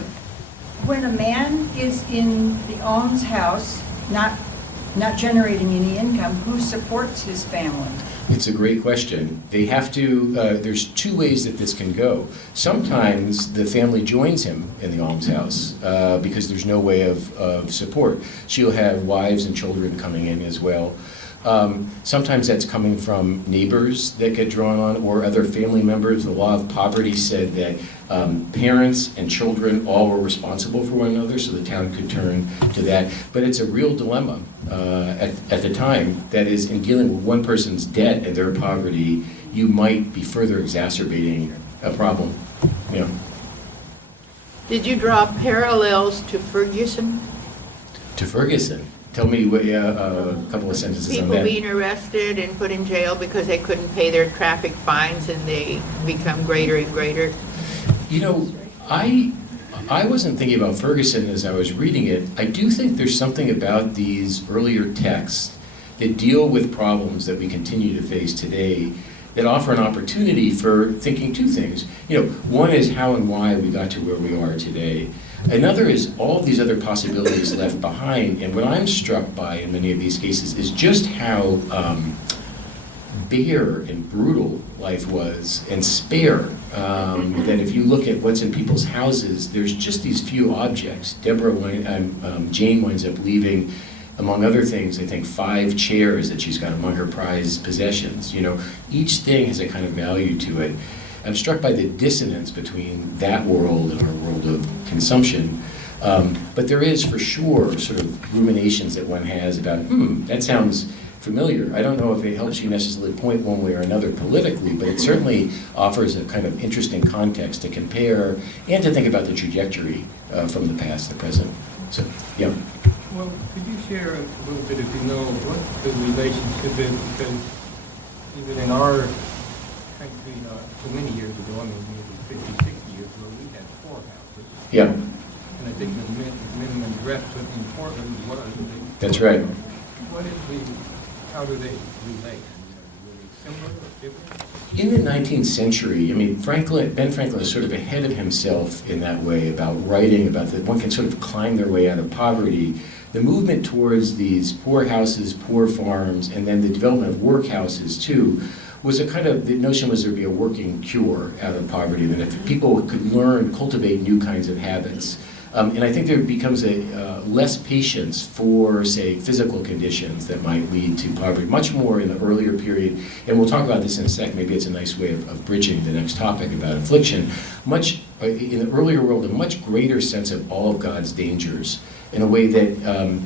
When a man is in the almshouse, not generating any income, who supports his family? It's a great question. They have to, there's two ways that this can go. Sometimes the family joins him in the almshouse because there's no way of support. She'll have wives and children coming in as well. Sometimes that's coming from neighbors that get drawn on or other family members. The law of poverty said that parents and children all were responsible for one another, so the town could turn to that. But it's a real dilemma at the time. That is, in dealing with one person's debt and their poverty, you might be further exacerbating a problem. Yeah. Did you draw parallels to Ferguson? To Ferguson. Tell me a couple of sentences on People that. being arrested and put in jail because they couldn't pay their traffic fines, and they become greater and greater. You know, I wasn't thinking about Ferguson as I was reading it. I do think there's something about these earlier texts that deal with problems that we continue to face today that offer an opportunity for thinking two things. You know, one is how and why we got to where we are today. Another is all of these other possibilities left behind. And what I'm struck by in many of these cases is just how bare and brutal life was and spare. That if you look at what's in people's houses, there's just these few objects. Jane winds up leaving, among other things, I think 5 chairs that she's got among her prized possessions. You know, each thing has a kind of value to it. I'm struck by the dissonance between that world and our world of consumption. But there is, for sure, sort of ruminations that one has about, that sounds familiar. I don't know if it helps you necessarily point one way or another politically, but it certainly offers a kind of interesting context to compare and to think about the trajectory from the past to the present. So, yeah. Well, could you share a little bit, if you know, what the relationship is? Because even in our country, so many years ago, I mean, maybe 50, 60 years ago, we had poorhouses. Yeah, And I think the minimum dress in Portland was. that's right. What is how do they relate? Were they similar or different? In the 19th century, I mean, Ben Franklin is sort of ahead of himself in that way about writing about that one can sort of climb their way out of poverty. The movement towards these poor houses, poor farms, and then the development of workhouses too, was a kind of, the notion was there'd be a working cure out of poverty, that if people could learn, cultivate new kinds of habits. And I think there becomes less patience for, say, physical conditions that might lead to poverty, much more in the earlier period. And we'll talk about this in a sec. Maybe it's a nice way of bridging the next topic about affliction. Much, in the earlier world, a much greater sense of all of God's dangers in a way that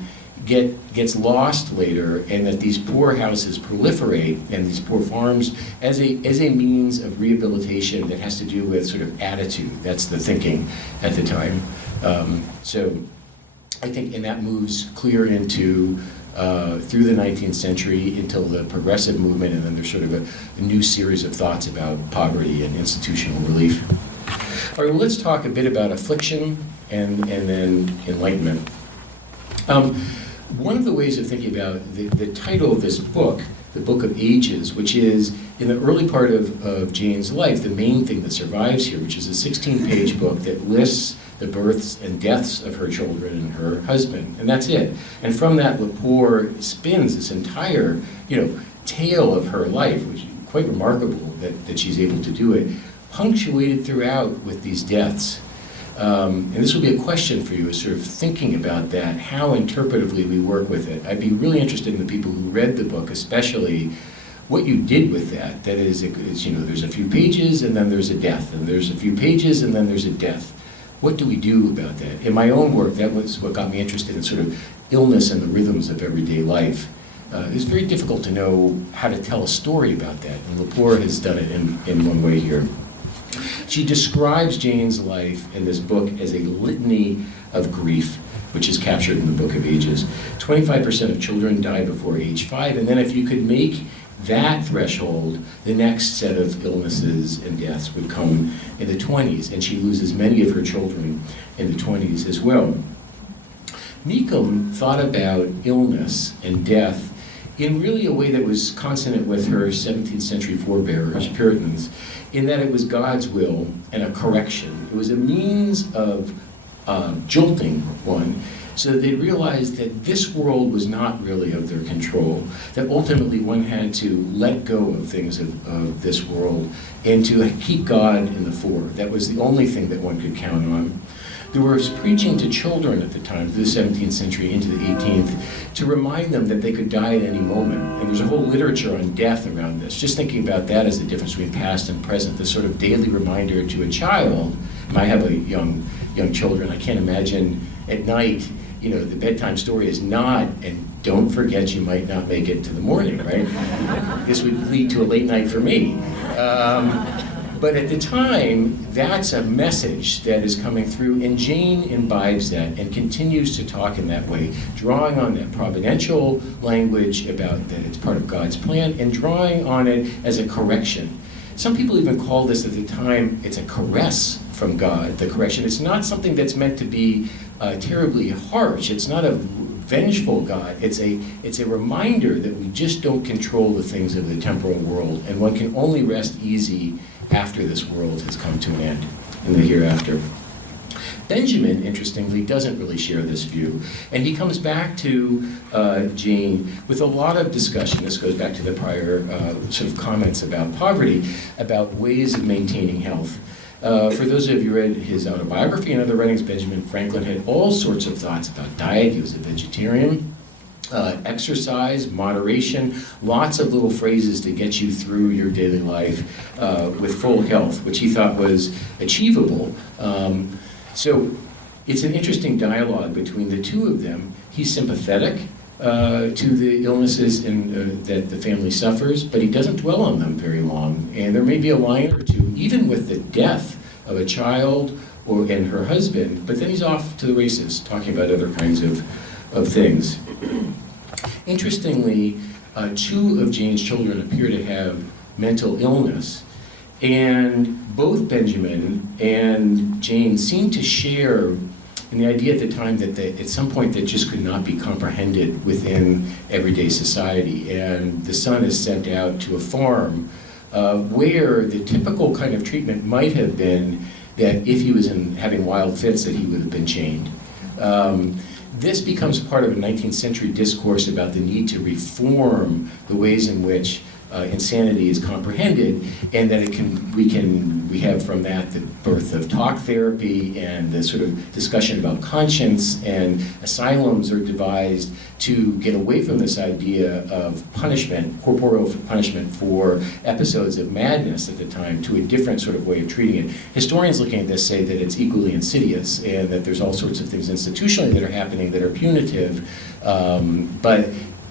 gets lost later, and that these poor houses proliferate and these poor farms as a means of rehabilitation that has to do with sort of attitude. That's the thinking at the time. So I think, and that moves clear into through the 19th century until the progressive movement, and then there's sort of a new series of thoughts about poverty and institutional relief. All right, well, let's talk a bit about affliction and then enlightenment. One of the ways of thinking about the title of this book, the Book of Ages, which is in the early part of Jane's life, the main thing that survives here, which is a 16-page book that lists the births and deaths of her children and her husband, and that's it. And from that, Lepore spins this entire, tale of her life, which is quite remarkable that she's able to do it, punctuated throughout with these deaths. And this will be a question for you, is sort of thinking about that, how interpretively we work with it. I'd be really interested in the people who read the book, especially what you did with that. That is, there's a few pages and then there's a death, and there's a few pages and then there's a death. What do we do about that? In my own work, that was what got me interested in sort of illness and the rhythms of everyday life. It's very difficult to know how to tell a story about that, and Lepore has done it in one way here. She describes Jane's life in this book as a litany of grief, which is captured in the Book of Ages. 25% of children die before age 5, and then if you could make that threshold, the next set of illnesses and deaths would come in the 20s, and she loses many of her children in the 20s as well. Meekum thought about illness and death in really a way that was consonant with her 17th century forebearers, Puritans, in that it was God's will and a correction. It was a means of jolting one, so that they realized that this world was not really of their control, that ultimately one had to let go of things of this world and to keep God in the fore. That was the only thing that one could count on. There was preaching to children at the time, through the 17th century into the 18th, to remind them that they could die at any moment. And there's a whole literature on death around this. Just thinking about that as the difference between past and present, the sort of daily reminder to a child. And I have a young children. I can't imagine at night, the bedtime story is not, and don't forget you might not make it to the morning, right? This would lead to a late night for me. But at the time, that's a message that is coming through, and Jane imbibes that and continues to talk in that way, drawing on that providential language about that it's part of God's plan, and drawing on it as a correction. Some people even call this at the time, it's a caress from God, the correction. It's not something that's meant to be terribly harsh. It's not a vengeful God. It's a reminder that we just don't control the things of the temporal world, and one can only rest easy after this world has come to an end in the hereafter. Benjamin, interestingly, doesn't really share this view, and he comes back to Jane with a lot of discussion. This goes back to the prior sort of comments about poverty, about ways of maintaining health. For those of you who read his autobiography and other writings, Benjamin Franklin had all sorts of thoughts about diet. He was a vegetarian. Exercise, moderation, lots of little phrases to get you through your daily life with full health, which he thought was achievable. So it's an interesting dialogue between the two of them. He's sympathetic to the illnesses that the family suffers, but he doesn't dwell on them very long. And there may be a line or two, even with the death of a child and her husband, but then he's off to the races, talking about other kinds of of things. Interestingly, 2 of Jane's children appear to have mental illness, and both Benjamin and Jane seem to share in the idea at the time that at some point that just could not be comprehended within everyday society. And the son is sent out to a farm where the typical kind of treatment might have been that if he was having wild fits that he would have been chained. This becomes part of a 19th century discourse about the need to reform the ways in which insanity is comprehended, and that we have from that the birth of talk therapy and the sort of discussion about conscience, and asylums are devised to get away from this idea of punishment, corporeal punishment for episodes of madness at the time, to a different sort of way of treating it. Historians looking at this say that it's equally insidious and that there's all sorts of things institutionally that are happening that are punitive, but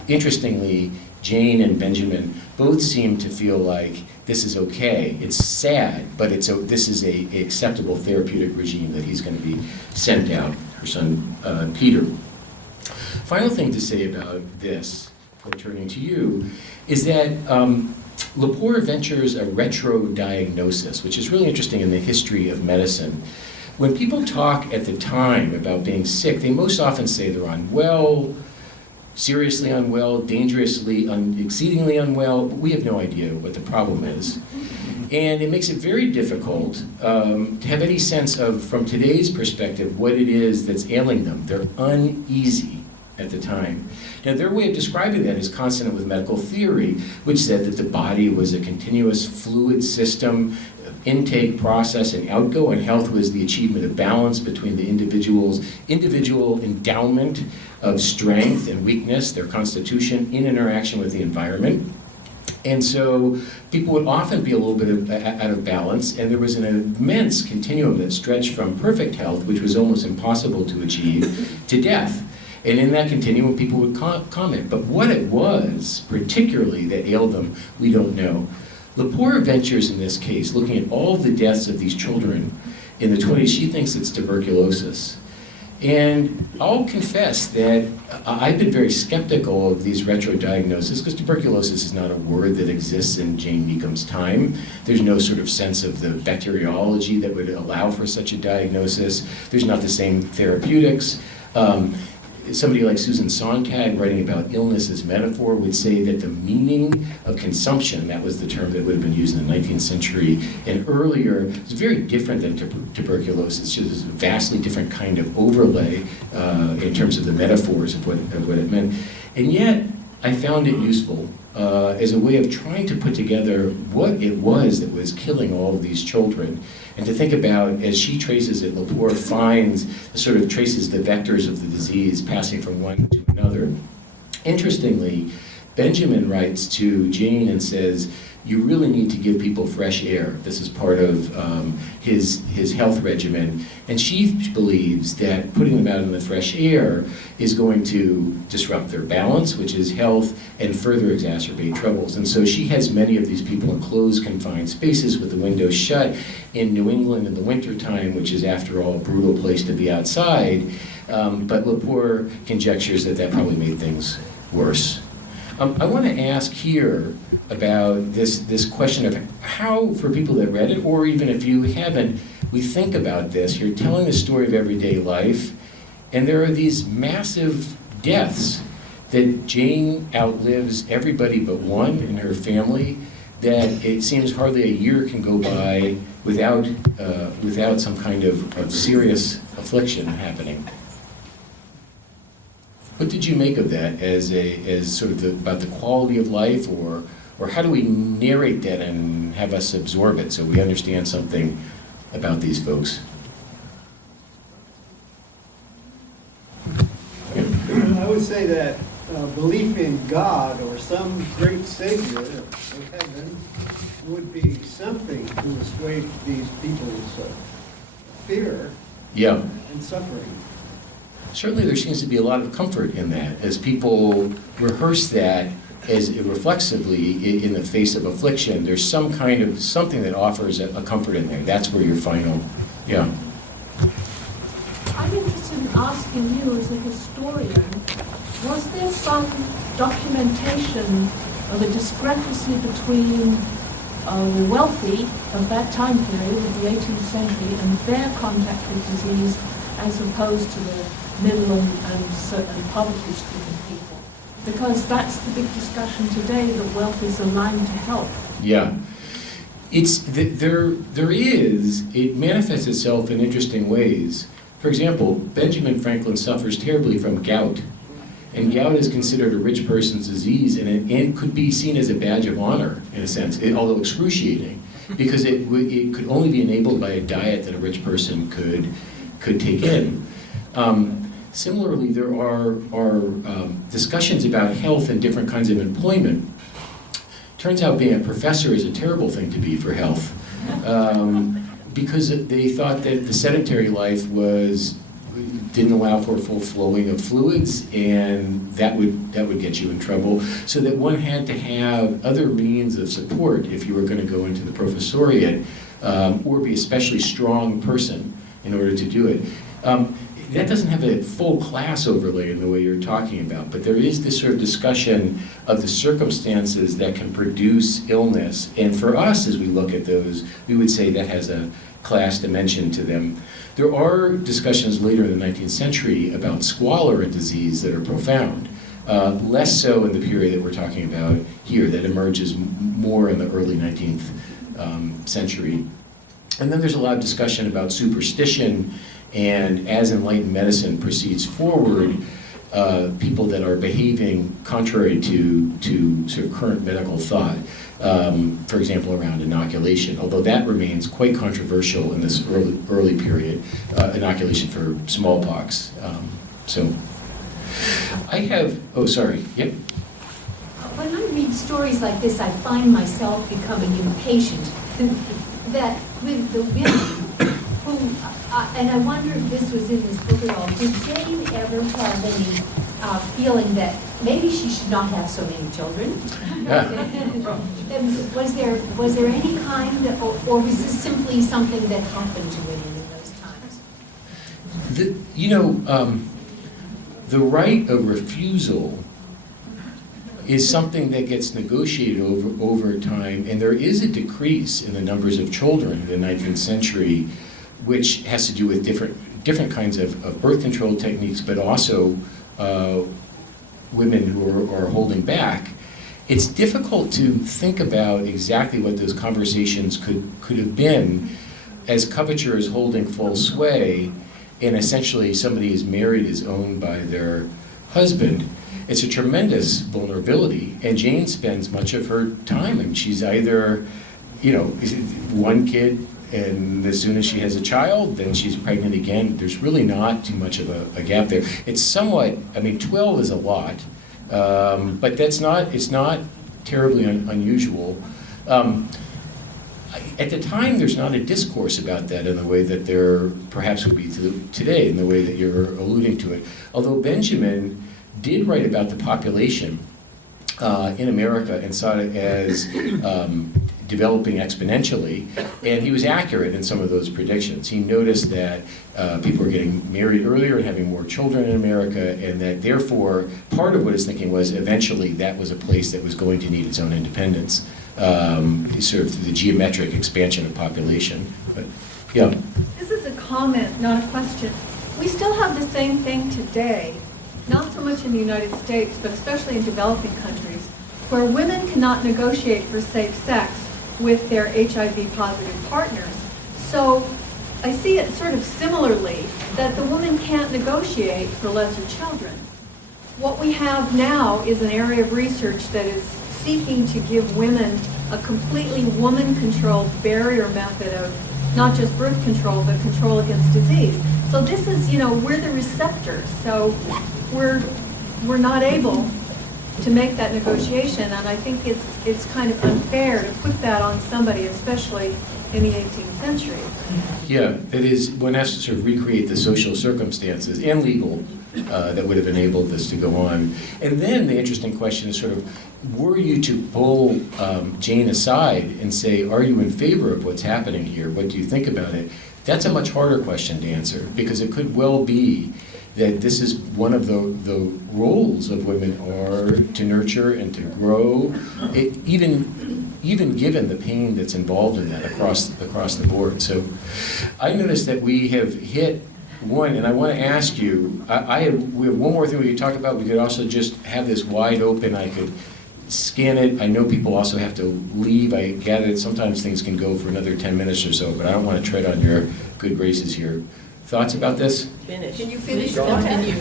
interestingly, Jane and Benjamin both seem to feel like this is okay. It's sad, but this is a acceptable therapeutic regime that he's going to be sent out, her son Peter. Final thing to say about this, before turning to you, is that Lepore ventures a retro-diagnosis, which is really interesting in the history of medicine. When people talk at the time about being sick, they most often say they're unwell, seriously unwell, dangerously, exceedingly unwell, but we have no idea what the problem is. And it makes it very difficult to have any sense of, from today's perspective, what it is that's ailing them. They're uneasy at the time. Now, their way of describing that is consonant with medical theory, which said that the body was a continuous fluid system, intake, process, and outgo, and health was the achievement of balance between the individual endowment of strength and weakness, their constitution, in interaction with the environment. And so people would often be a little bit out of balance, and there was an immense continuum that stretched from perfect health, which was almost impossible to achieve, to death. And in that continuum, people would comment. But what it was, particularly, that ailed them, we don't know. Lepore ventures in this case, looking at all of the deaths of these children in the 20s, she thinks it's tuberculosis. And I'll confess that I've been very skeptical of these retro-diagnoses, because tuberculosis is not a word that exists in Jane Meacham's time. There's no sort of sense of the bacteriology that would allow for such a diagnosis. There's not the same therapeutics. Somebody like Susan Sontag, writing about illness as metaphor, would say that the meaning of consumption, that was the term that would have been used in the 19th century and earlier, is very different than tuberculosis. It was a vastly different kind of overlay in terms of the metaphors of what it meant. And yet, I found it useful as a way of trying to put together what it was that was killing all of these children, and to think about, as she traces it, Lepore sort of traces the vectors of the disease passing from one to another. Interestingly, Benjamin writes to Jane and says, you really need to give people fresh air. This is part of his health regimen. And she believes that putting them out in the fresh air is going to disrupt their balance, which is health, and further exacerbate troubles. And so she has many of these people in closed, confined spaces with the windows shut in New England in the wintertime, which is, after all, a brutal place to be outside. But Lepore conjectures that probably made things worse. I want to ask here about this question of how, for people that read it, or even if you haven't, we think about this. You're telling the story of everyday life, and there are these massive deaths that Jane outlives everybody but one in her family, that it seems hardly a year can go by without some kind of serious affliction happening. What did you make of that as sort of about the quality of life, or how do we narrate that and have us absorb it so we understand something about these folks? I would say that belief in God or some great Savior of heaven would be something to assuage these people's fear and suffering. Certainly there seems to be a lot of comfort in that, as people rehearse that as reflexively in the face of affliction. There's some kind of something that offers a comfort in there. That's where your final, I'm interested in asking you, as a historian, Was there some documentation of a discrepancy between the wealthy of that time period of the 18th century and their contact with disease as opposed to the middle and poverty-stricken people? Because that's the big discussion today, that wealth is aligned to health. Yeah. It manifests itself in interesting ways. For example, Benjamin Franklin suffers terribly from gout. And gout is considered a rich person's disease, and it could be seen as a badge of honor, in a sense, although excruciating, because it could only be enabled by a diet that a rich person could take in. Similarly, there are discussions about health and different kinds of employment. Turns out being a professor is a terrible thing to be for health, because they thought that the sedentary life didn't allow for a full flowing of fluids, and that would get you in trouble. So that one had to have other means of support if you were going to go into the professoriate, or be a especially strong person in order to do it. That doesn't have a full class overlay in the way you're talking about, but there is this sort of discussion of the circumstances that can produce illness. And for us, as we look at those, we would say that has a class dimension to them. There are discussions later in the 19th century about squalor and disease that are profound. Less so in the period that we're talking about here, that emerges more in the early 19th century. And then there's a lot of discussion about superstition, and as enlightened medicine proceeds forward, people that are behaving contrary to sort of current medical thought, for example, around inoculation, although that remains quite controversial in this early period, inoculation for smallpox. So I have, oh, sorry, yep. When I read stories like this, I find myself becoming impatient that with the women who, and I wonder if this was in this book at all, did Jane ever have any feeling that maybe she should not have so many children? Was there any kind, or was this simply something that happened to women in those times? The right of refusal is something that gets negotiated over time, and there is a decrease in the numbers of children in the 19th century, which has to do with different kinds of birth control techniques, but also women who are holding back. It's difficult to think about exactly what those conversations could have been as coverture is holding full sway, and essentially somebody is married, is owned by their husband. It's a tremendous vulnerability, and Jane spends much of her time, and she's either, one kid, and as soon as she has a child, then she's pregnant again. There's really not too much of a gap there. It's somewhat, 12 is a lot, but it's not terribly unusual. At the time, there's not a discourse about that in the way that there perhaps would be today, in the way that you're alluding to it. Although Benjamin did write about the population in America and saw it as developing exponentially, and he was accurate in some of those predictions. He noticed that people were getting married earlier and having more children in America, and that therefore part of what his thinking was eventually that was a place that was going to need its own independence, sort of the geometric expansion of population. But yeah. This is a comment, not a question. We still have the same thing today, not so much in the United States, but especially in developing countries, where women cannot negotiate for safe sex with their HIV-positive partners. So I see it sort of similarly, that the woman can't negotiate for lesser children. What we have now is an area of research that is seeking to give women a completely woman-controlled barrier method of not just birth control, but control against disease. So this is, we're the receptors. So we're not able to make that negotiation, and I think it's kind of unfair to put that on somebody, especially in the 18th century. Yeah, it is. One has to sort of recreate the social circumstances and legal that would have enabled this to go on. And then the interesting question is sort of, were you to pull Jane aside and say, are you in favor of what's happening here? What do you think about it? That's a much harder question to answer, because it could well be that this is one of the roles of women are to nurture and to grow, even given the pain that's involved in that across the board. So I noticed that we have hit one, and I want to ask you, we have one more thing we could talk about. We could also just have this wide open. I could scan it. I know people also have to leave. I gather that sometimes things can go for another 10 minutes or so, but I don't want to tread on your good graces here. Thoughts about this? Finish. Can you finish? Continue.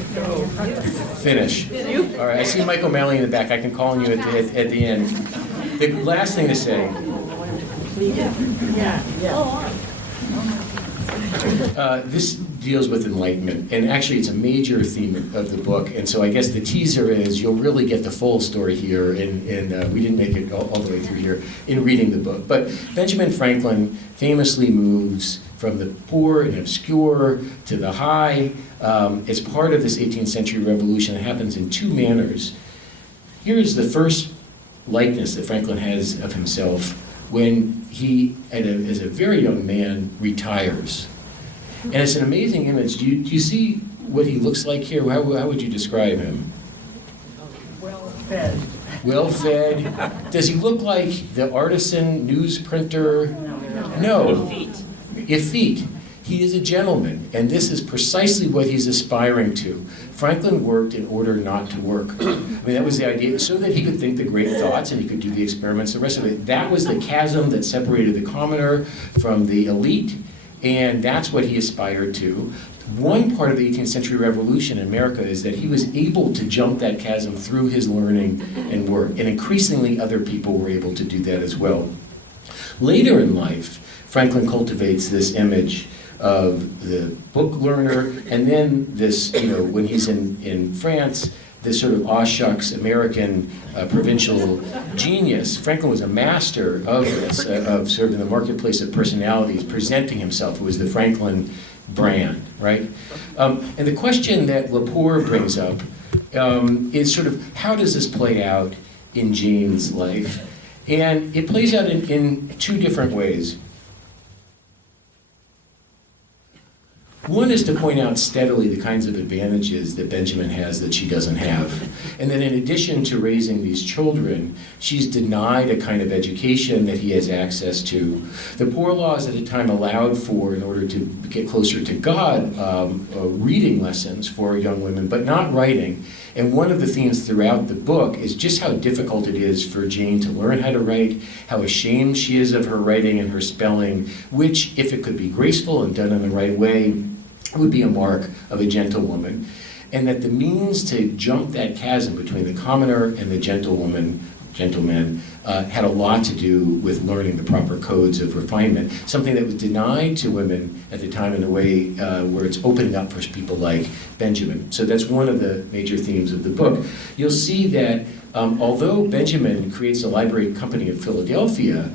Finish. All right, I see Mike O'Malley in the back. I can call on you at the end. The last thing to say. This deals with enlightenment, and actually it's a major theme of the book, and so I guess the teaser is you'll really get the full story here, and we didn't make it all the way through here in reading the book. But Benjamin Franklin famously moves from the poor and obscure to the high as part of this 18th century revolution that happens in two manners. Here is the first likeness that Franklin has of himself when he, as a very young man, retires. And it's an amazing image. Do you see what he looks like here? How would you describe him? Well-fed. Well-fed. Does he look like the artisan newsprinter? No. Effete. He is a gentleman, and this is precisely what he's aspiring to. Franklin worked in order not to work. I mean, that was the idea, so that he could think the great thoughts and he could do the experiments, the rest of it. That was the chasm that separated the commoner from the elite, and that's what he aspired to. One part of the 18th century revolution in America is that he was able to jump that chasm through his learning and work, and increasingly other people were able to do that as well. Later in life, Franklin cultivates this image of the book learner, and then this, when he's in France, this sort of aw shucks American provincial genius. Franklin was a master of this, of sort of in the marketplace of personalities, presenting himself. It was the Franklin brand, right? And the question that Lepore brings up is sort of, how does this play out in Jane's life? And it plays out in two different ways. One is to point out steadily the kinds of advantages that Benjamin has that she doesn't have. And that in addition to raising these children, she's denied a kind of education that he has access to. The Poor Laws at the time allowed for, in order to get closer to God, reading lessons for young women, but not writing. And one of the themes throughout the book is just how difficult it is for Jane to learn how to write, how ashamed she is of her writing and her spelling, which, if it could be graceful and done in the right way, would be a mark of a gentlewoman. And that the means to jump that chasm between the commoner and the gentleman had a lot to do with learning the proper codes of refinement, something that was denied to women at the time in a way where it's opening up for people like Benjamin. So that's one of the major themes of the book. You'll see that although Benjamin creates a library company in Philadelphia,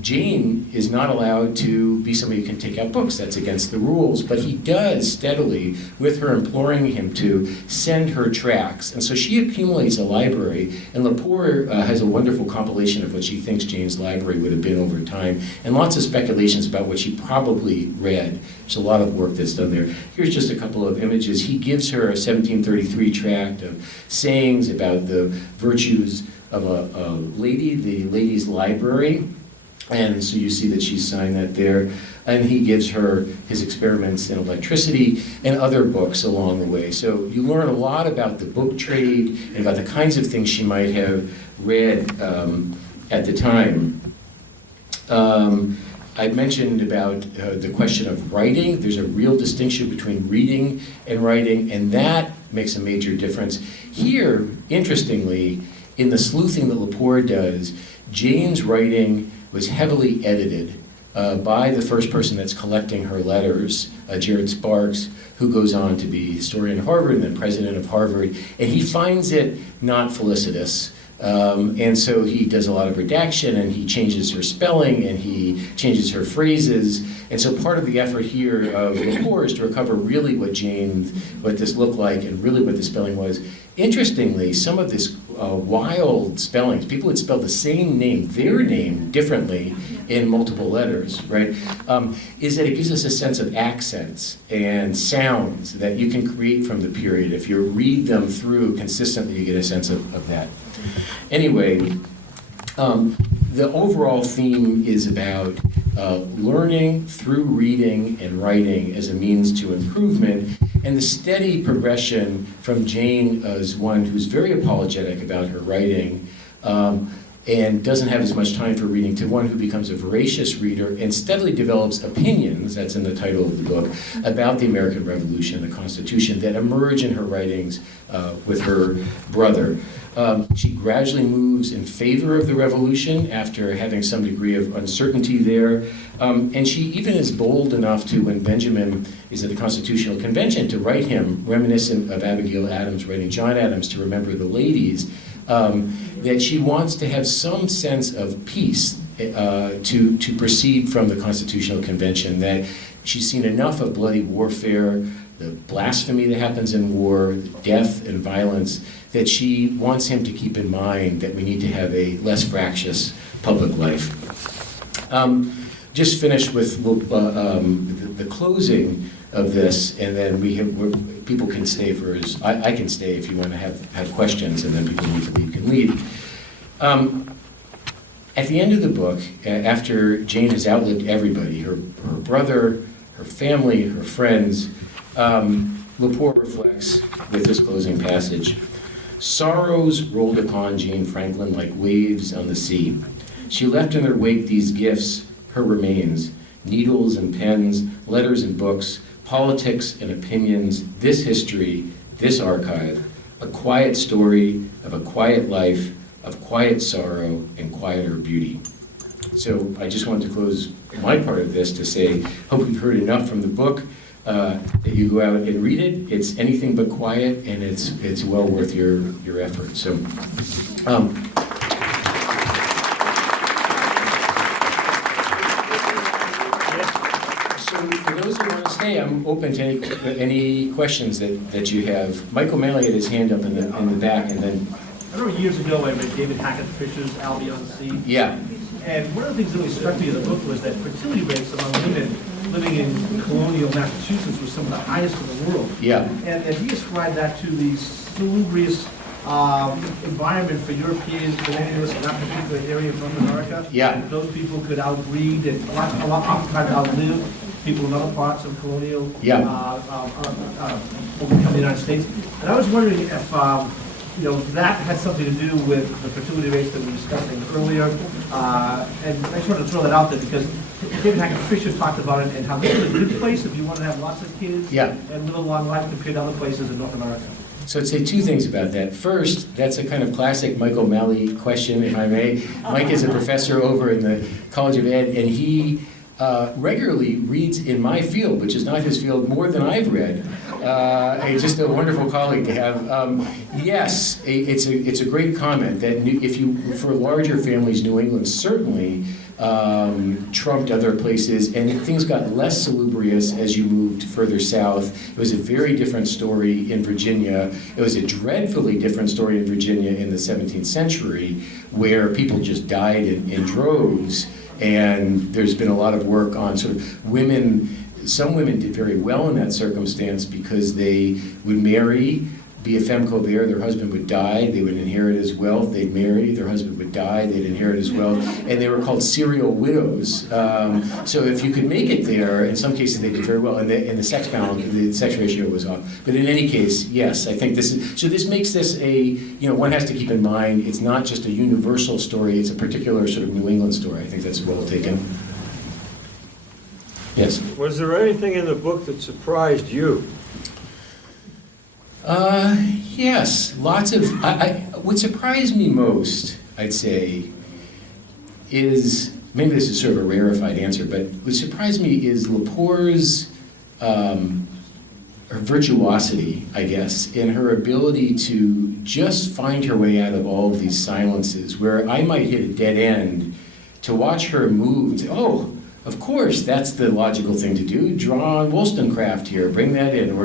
Jane is not allowed to be somebody who can take out books. That's against the rules. But he does steadily, with her imploring him to, send her tracts. And so she accumulates a library, and Lepore has a wonderful compilation of what she thinks Jane's library would have been over time, and lots of speculations about what she probably read. There's a lot of work that's done there. Here's just a couple of images. He gives her a 1733 tract of sayings about the virtues of a lady, the ladies' library. And so you see that she's signed that there. And he gives her his experiments in electricity and other books along the way. So you learn a lot about the book trade and about the kinds of things she might have read at the time. I mentioned about the question of writing. There's a real distinction between reading and writing, and that makes a major difference. Here, interestingly, in the sleuthing that Lepore does, Jane's writing was heavily edited by the first person that's collecting her letters, Jared Sparks, who goes on to be historian at Harvard and then president of Harvard, and he finds it not felicitous. And so he does a lot of redaction, and he changes her spelling, and he changes her phrases. And so part of the effort here of Lepore is to recover really what this looked like, and really what the spelling was. Interestingly, some of this wild spellings. People would spell the same name, their name, differently in multiple letters, right? Is that it gives us a sense of accents and sounds that you can create from the period. If you read them through consistently, you get a sense of that. Anyway, the overall theme is about learning through reading and writing as a means to improvement, and the steady progression from Jane as one who's very apologetic about her writing and doesn't have as much time for reading, to one who becomes a voracious reader and steadily develops opinions, that's in the title of the book, about the American Revolution, the Constitution, that emerge in her writings with her brother. She gradually moves in favor of the revolution after having some degree of uncertainty there. And she even is bold enough to, when Benjamin is at the Constitutional Convention, to write him, reminiscent of Abigail Adams writing John Adams to remember the ladies, that she wants to have some sense of peace to proceed from the Constitutional Convention, that she's seen enough of bloody warfare, the blasphemy that happens in war, death and violence, that she wants him to keep in mind that we need to have a less fractious public life. Just finish with the closing of this, and then people can stay for I can stay if you want to have questions, and then people who need to leave can leave. At the end of the book, after Jane has outlived everybody, her brother, her family, her friends, Lepore reflects with this closing passage. Sorrows rolled upon Jane Franklin like waves on the sea. She left in her wake these gifts, her remains, needles and pens, letters and books, politics and opinions, this history, this archive, a quiet story of a quiet life, of quiet sorrow and quieter beauty. So I just wanted to close my part of this to say, hope you've heard enough from the book, that you go out and read it. It's anything but quiet, and it's well worth your effort. So, for those who want to stay, I'm open to any questions that you have. Mike O'Malley had his hand up in the back, and then. I remember years ago I read David Hackett Fisher's Albion on the Sea. Yeah. And one of the things that really struck me in the book was that fertility rates among women living in colonial Massachusetts was some of the highest in the world. Yeah. And he ascribed that to the salubrious environment for Europeans, colonialists in that particular area of North America. Yeah. Those people could outbreed and a lot oftentimes outlive people in other parts of colonial what would become the United States. And I was wondering if that had something to do with the fertility rates that we were discussing earlier. And I just wanted to throw that out there because David Hackett Fisher talked about it and how this is a good place if you want to have lots of kids and live a long life compared to other places in North America. So I'd say two things about that. First, that's a kind of classic Mike O'Malley question, if I may. Mike is a professor over in the College of Ed, and he regularly reads in my field, which is not his field, more than I've read. Just a wonderful colleague to have. Yes, it's a great comment that for larger families, New England certainly trumped other places, and things got less salubrious as you moved further south. It was a very different story in Virginia. It was a dreadfully different story in Virginia in the 17th century, where people just died in droves. And there's been a lot of work on sort of women. Some women did very well in that circumstance because they would marry, be a femme covert, their husband would die, they would inherit his wealth, they'd marry, their husband would die, they'd inherit his wealth, and they were called serial widows. So if you could make it there, in some cases they did very well, and the sex balance, the sex ratio was off. But in any case, yes, I think this makes this one has to keep in mind, it's not just a universal story, it's a particular sort of New England story. I think that's well taken. Yes? Was there anything in the book that surprised you? Yes, lots of. What surprised me most, I'd say, is maybe this is sort of a rarefied answer, but what surprised me is Lepore's her virtuosity, I guess, in her ability to just find her way out of all of these silences, where I might hit a dead end, to watch her move and say, oh, of course, that's the logical thing to do. Draw on Wollstonecraft here, bring that in.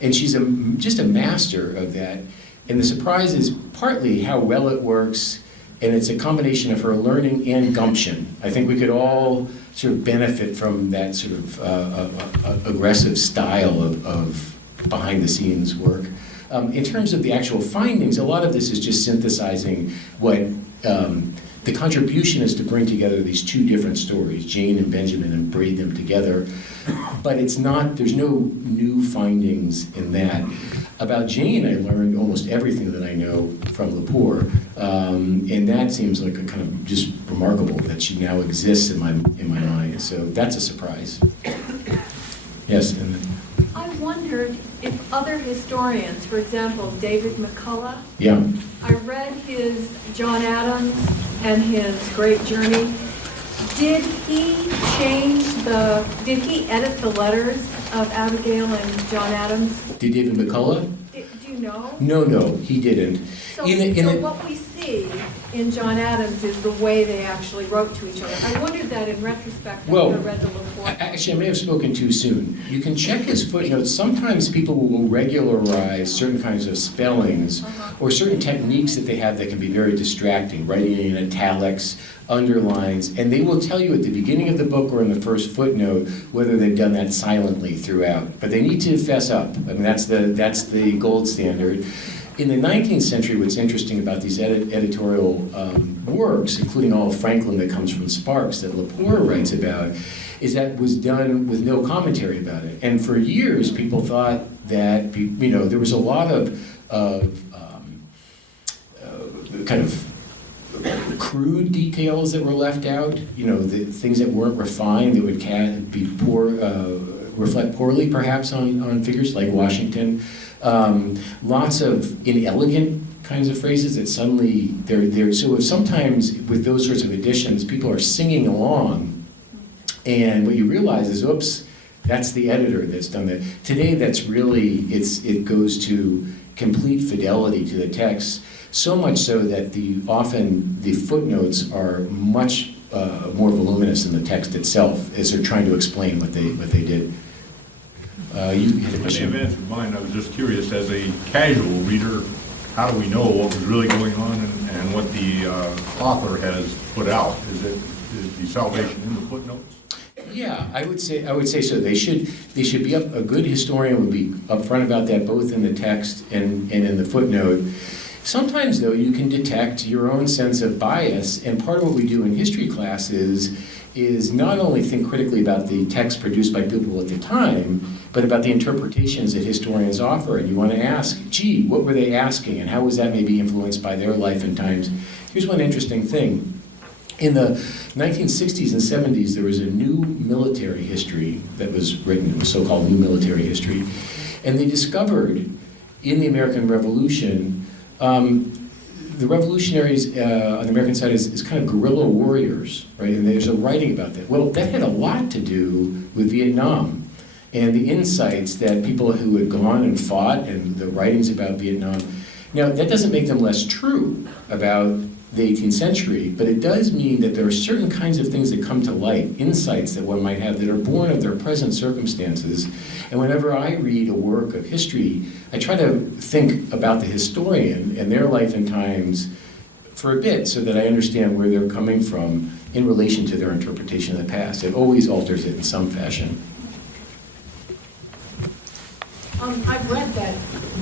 And she's just a master of that. And the surprise is partly how well it works, and it's a combination of her learning and gumption. I think we could all sort of benefit from that sort of aggressive style of behind-the-scenes work. In terms of the actual findings, a lot of this is just synthesizing what the contribution is to bring together these two different stories, Jane and Benjamin, and braid them together. But it's not, there's no new findings in that. About Jane, I learned almost everything that I know from Lepore, and that seems like a kind of just remarkable that she now exists in my mind. So that's a surprise. Yes, and then, I wondered if other historians, for example, David McCullough, yeah. I read his John Adams and his Great Journey. Did he edit the letters of Abigail and John Adams? Did David McCullough? Do you know? No, he didn't. So what we see in John Adams is the way they actually wrote to each other. I wondered that in retrospect after I read the report. Actually, I may have spoken too soon. You can check his footnotes. Sometimes people will regularize certain kinds of spellings or certain techniques that they have that can be very distracting, writing in italics, underlines, and they will tell you at the beginning of the book or in the first footnote whether they've done that silently throughout. But they need to fess up. I mean, that's the gold standard. In the 19th century, what's interesting about these editorial works, including all of Franklin that comes from Sparks that Lepore writes about, is that it was done with no commentary about it. And for years, people thought that, there was a lot of kind of crude details that were left out, the things that weren't refined, that would be reflect poorly perhaps on figures like Washington. Lots of inelegant kinds of phrases that suddenly they're so if sometimes with those sorts of additions, people are singing along, and what you realize is, oops, that's the editor that's done that. Today, that's really, it goes to complete fidelity to the text, so much so that often the footnotes are much more voluminous than the text itself as they're trying to explain what they did. You had a question? I may have answered mine. I was just curious, as a casual reader, how do we know what was really going on and what the author has put out? Is the salvation in the footnotes? Yeah, I would say so. They should be a good historian would be upfront about that, both in the text and in the footnote. Sometimes, though, you can detect your own sense of bias, and part of what we do in history class is not only think critically about the text produced by people at the time, but about the interpretations that historians offer. And you want to ask, gee, what were they asking, and how was that maybe influenced by their life and times? Here's one interesting thing. In the 1960s and 70s, there was a new military history that was written, it was so-called new military history, and they discovered in the American Revolution, the revolutionaries on the American side is kind of guerrilla warriors, right? And there's a writing about that. Well, that had a lot to do with Vietnam and the insights that people who had gone and fought and the writings about Vietnam. Now, that doesn't make them less true about the 18th century, but it does mean that there are certain kinds of things that come to light, insights that one might have that are born of their present circumstances. And whenever I read a work of history, I try to think about the historian and their life and times for a bit so that I understand where they're coming from in relation to their interpretation of the past. It always alters it in some fashion. I've read that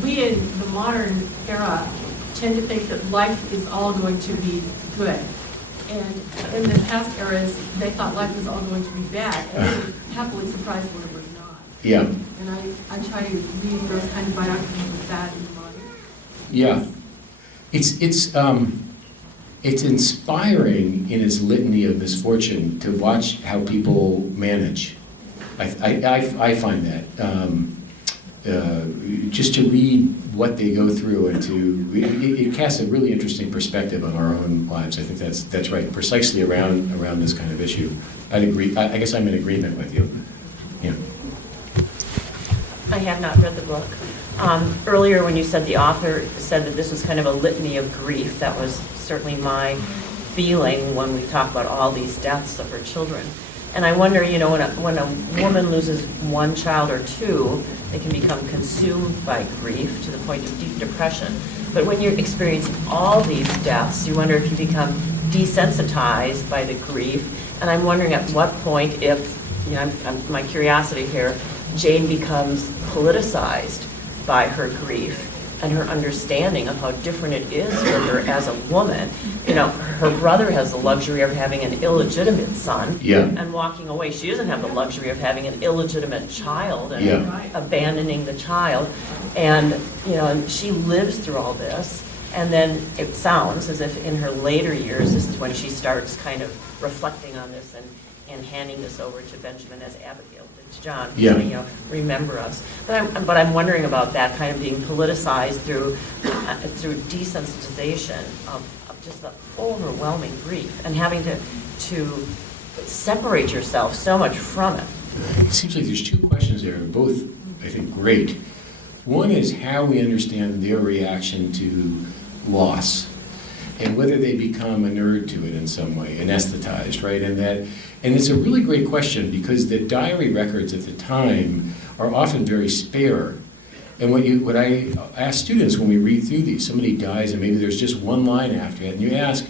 we in the modern era tend to think that life is all going to be good. And in the past eras, they thought life was all going to be bad. And they were happily surprised when it was not. Yeah. And I try to read those kind of biographies with that in mind. Yeah. It's inspiring in its litany of misfortune to watch how people manage. I find that. Just to read what they go through and it casts a really interesting perspective on our own lives. I think that's right, precisely around this kind of issue. I'd agree. I guess I'm in agreement with you. Yeah. I have not read the book. Earlier when you said the author said that this was kind of a litany of grief, that was certainly my feeling when we talk about all these deaths of her children. And I wonder, when a woman loses one child or two, they can become consumed by grief to the point of deep depression. But when you're experiencing all these deaths, you wonder if you become desensitized by the grief. And I'm wondering at what point, if, my curiosity here, Jane becomes politicized by her grief and her understanding of how different it is for her as a woman. Her brother has the luxury of having an illegitimate son and walking away. She doesn't have the luxury of having an illegitimate child and abandoning the child. And, and she lives through all this. And then it sounds as if in her later years, this is when she starts kind of reflecting on this and handing this over to Benjamin as Abigail did to John, saying, remember us. But I'm wondering about that kind of being politicized through desensitization of just the overwhelming grief and having to separate yourself so much from it. It seems like there's two questions there, both, I think, great. One is how we understand their reaction to loss and whether they become inured to it in some way, anesthetized, right? And it's a really great question because the diary records at the time are often very spare. And what I ask students when we read through these, somebody dies and maybe there's just one line after it, and you ask,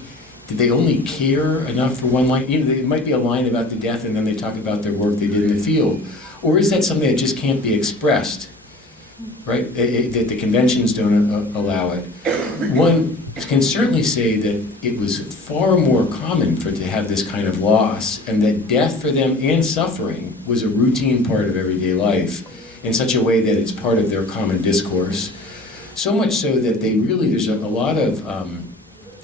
did they only care enough for one line? It might be a line about the death and then they talk about their work they did in the field. Or is that something that just can't be expressed? Right? That the conventions don't allow it. One can certainly say that it was far more common to have this kind of loss, and that death for them and suffering was a routine part of everyday life in such a way that it's part of their common discourse. So much so that there's a lot of,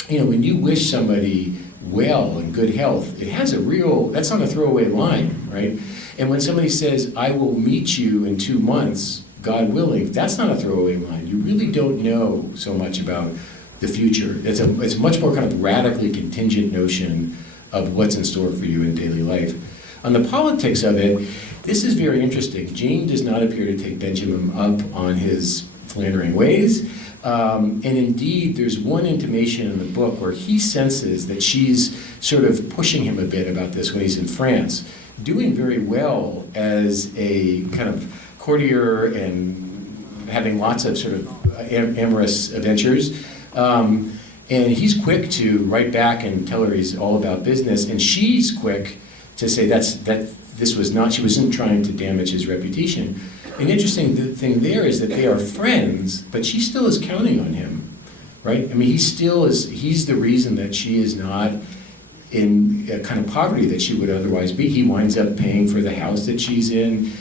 when you wish somebody well and good health, it has that's not a throwaway line, right? And when somebody says, I will meet you in 2 months, God willing, that's not a throwaway line. You really don't know so much about the future. It's a much more kind of radically contingent notion of what's in store for you in daily life. On the politics of it, this is very interesting. Jane does not appear to take Benjamin up on his philandering ways. And indeed, there's one intimation in the book where he senses that she's sort of pushing him a bit about this when he's in France, doing very well as a kind of courtier and having lots of sort of amorous adventures. And he's quick to write back and tell her he's all about business, and she's quick to say she wasn't trying to damage his reputation. An interesting thing there is that they are friends, but she still is counting on him, right? I mean, he's the reason that she is not in a kind of poverty that she would otherwise be. He winds up paying for the house that she's in,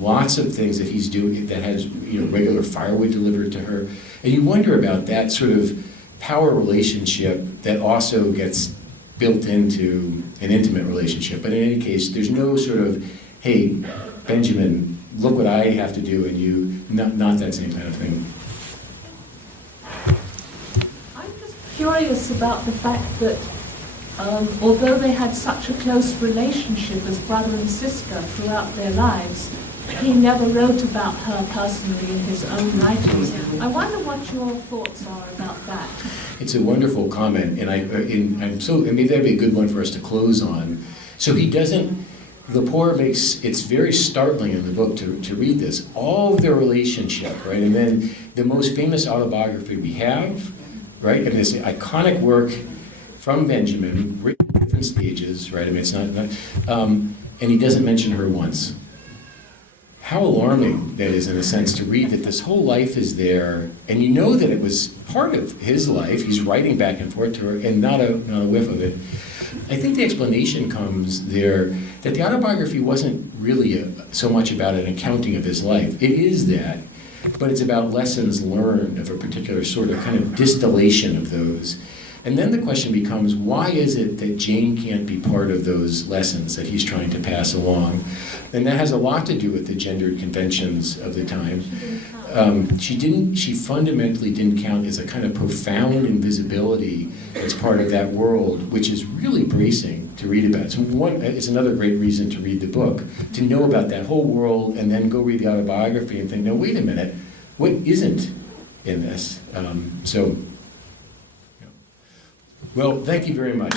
lots of things that he's doing that has regular firewood delivered to her. And you wonder about that sort of power relationship that also gets built into an intimate relationship. But in any case, there's no sort of, hey, Benjamin, look what I have to do, and you, not that same kind of thing. I'm just curious about the fact that although they had such a close relationship as brother and sister throughout their lives, he never wrote about her personally in his own writings. I wonder what your thoughts are about that. It's a wonderful comment, and maybe that'd be a good one for us to close on. So he doesn't. Lepore it's very startling in the book to read this, all of their relationship, right? And then the most famous autobiography we have, right? And this iconic work from Benjamin, written at different stages, right? I mean, it's not and he doesn't mention her once. How alarming that is, in a sense, to read that this whole life is there, and you know that it was part of his life. He's writing back and forth to her, and not a whiff of it. I think the explanation comes there that the autobiography wasn't really so much about an accounting of his life. It is that, but it's about lessons learned of a particular sort of kind of distillation of those. And then the question becomes, why is it that Jane can't be part of those lessons that he's trying to pass along? And that has a lot to do with the gendered conventions of the time. She fundamentally didn't count as a kind of profound invisibility as part of that world, which is really bracing to read about. It's another great reason to read the book, to know about that whole world and then go read the autobiography and think, no, wait a minute, what isn't in this? Well, thank you very much.